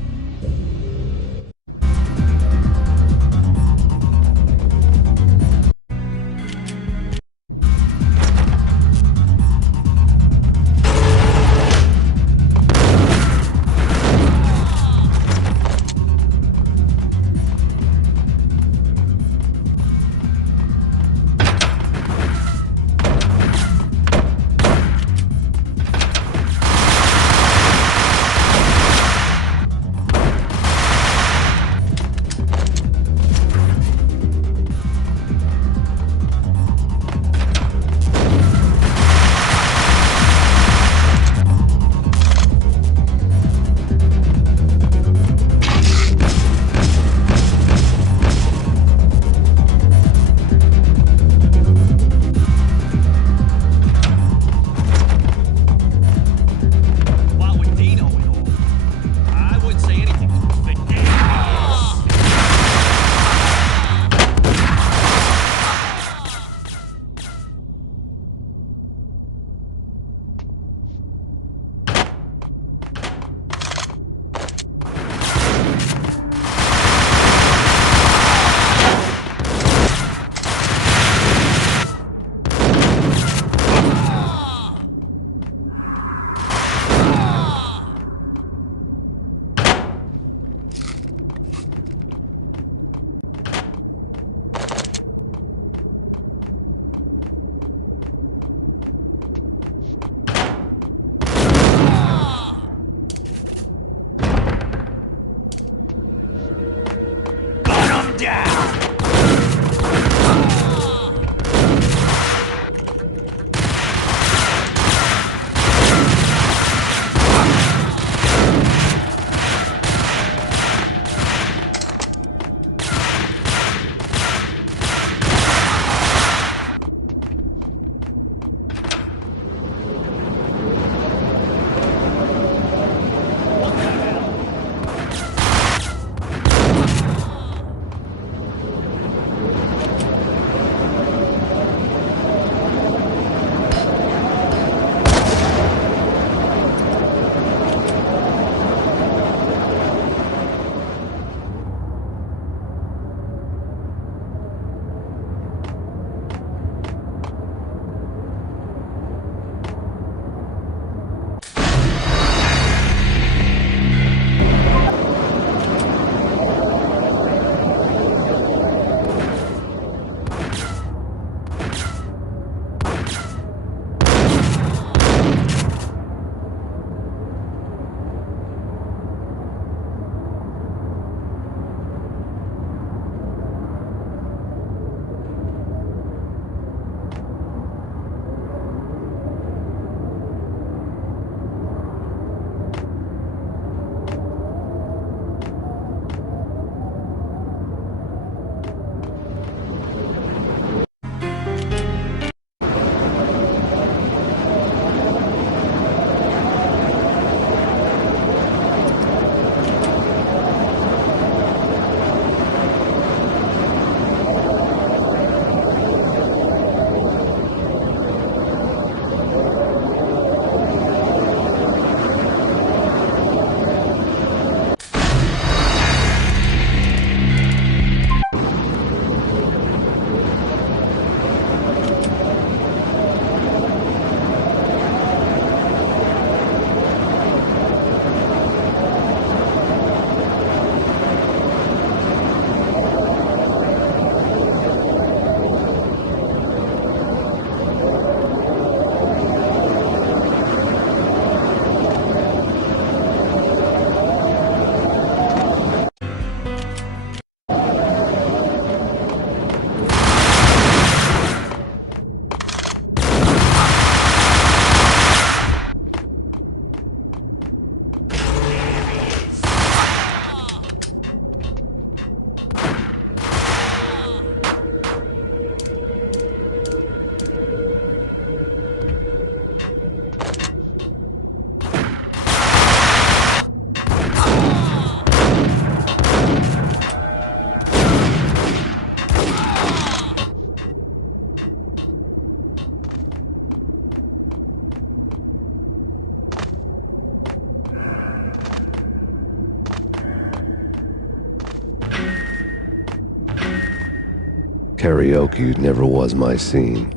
Karaoke never was my scene.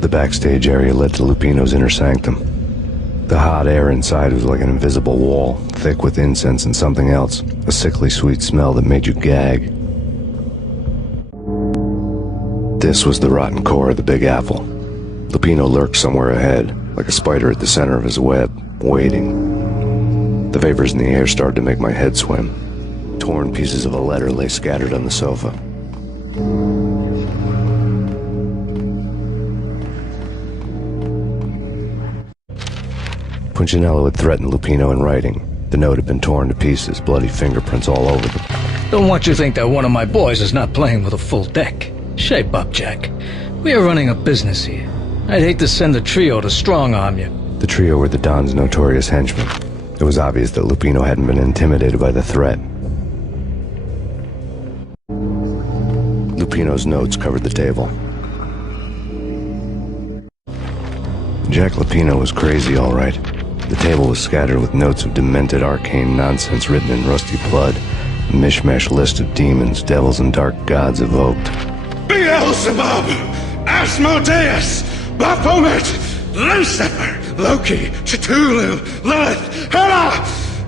The backstage area led to Lupino's inner sanctum. The hot air inside was like an invisible wall, thick with incense and something else, a sickly sweet smell that made you gag. This was the rotten core of the Big Apple. Lupino lurked somewhere ahead, like a spider at the center of his web, waiting. The vapors in the air started to make my head swim. Torn pieces of a letter lay scattered on the sofa. Punchinello had threatened Lupino in writing. The note had been torn to pieces, bloody fingerprints all over them. Don't want you to think that one of my boys is not playing with a full deck. Shape up, Jack. We are running a business here. I'd hate to send the trio to strong-arm you. The trio were the Don's notorious henchmen. It was obvious that Lupino hadn't been intimidated by the threat. Lupino's notes covered the table. Jack Lupino was crazy, all right. The table was scattered with notes of demented arcane nonsense written in rusty blood, a mishmash list of demons, devils, and dark gods evoked. Beelzebub, Asmodeus, Baphomet, Lucifer, Loki, Cthulhu, Lilith, Hela,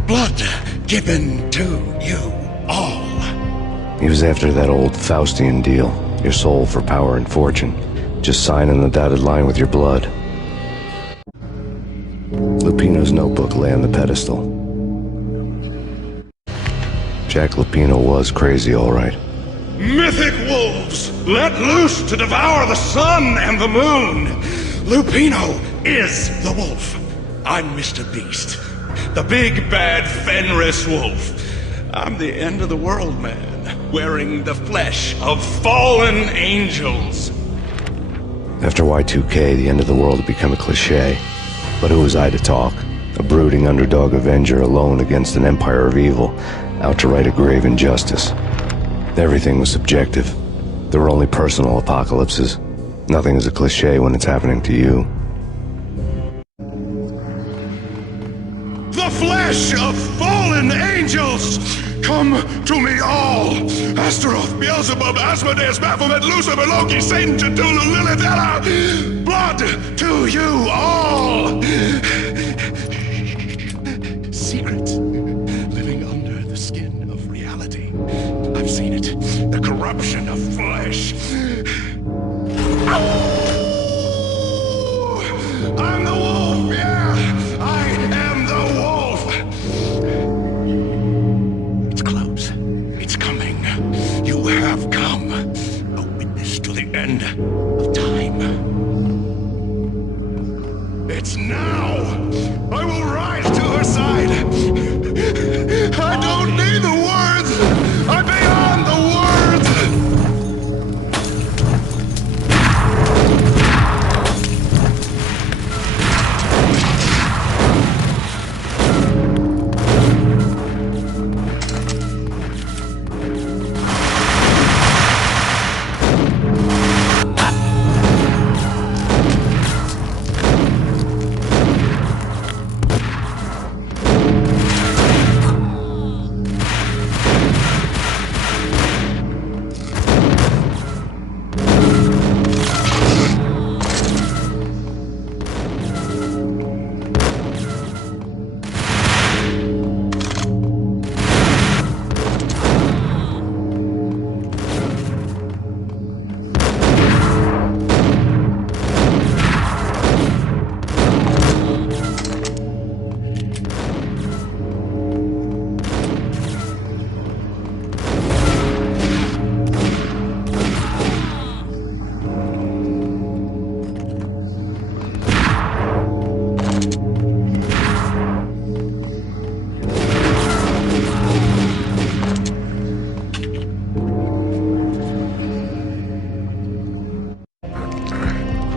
blood given to you all. He was after that old Faustian deal, your soul for power and fortune, just signing the dotted line with your blood. Lupino's notebook lay on the pedestal. Jack Lupino was crazy, all right. Mythic wolves, let loose to devour the sun and the moon. Lupino is the wolf. I'm Mr. Beast, the big bad Fenris wolf. I'm the end of the world man, wearing the flesh of fallen angels. After Y2K, the end of the world had become a cliché. But who was I to talk? A brooding underdog avenger alone against an empire of evil, out to right a grave injustice. Everything was subjective. There were only personal apocalypses. Nothing is a cliché when it's happening to you. The flesh of fallen angels! Come to me all! Astaroth, Beelzebub, Asmodeus, Baphomet, Lucifer, Loki, Satan, Cthulhu, Lilith, Hela! Blood to you all! Secrets living under the skin of reality. I've seen it. The corruption of flesh. I'm the wolf, yeah! I am the wolf! It's close. It's coming. You have come. A witness to the end of time. It's now! I will rise to her side!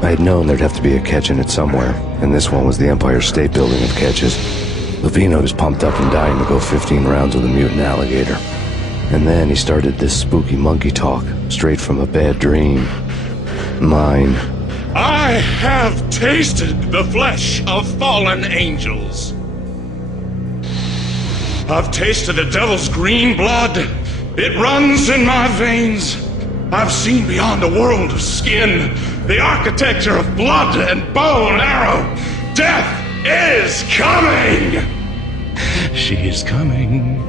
I had known there'd have to be a catch in it somewhere, and this one was the Empire State Building of catches. Lupino was pumped up and dying to go 15 rounds with a mutant alligator. And then he started this spooky monkey talk, straight from a bad dream. Mine. I have tasted the flesh of fallen angels. I've tasted the devil's green blood. It runs in my veins. I've seen beyond a world of skin, the architecture of blood and bow and arrow. Death is coming! She is coming,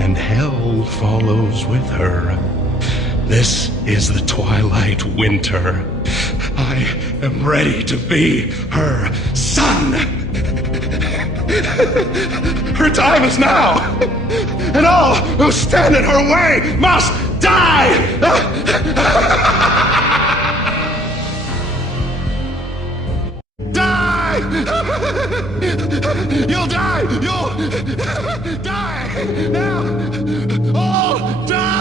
and hell follows with her. This is the twilight winter. I am ready to be her son. Her time is now, and all who stand in her way must die! Die! You'll die! You'll die! Now! All die!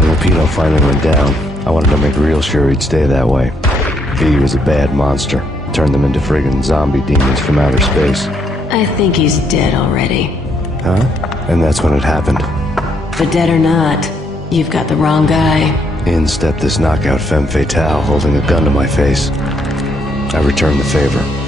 Lupino finally went down. I wanted to make real sure he'd stay that way. He was a bad monster. Turned them into friggin' zombie demons from outer space. I think he's dead already. Huh? And that's when it happened. But dead or not, you've got the wrong guy. In stepped this knockout femme fatale holding a gun to my face. I returned the favor.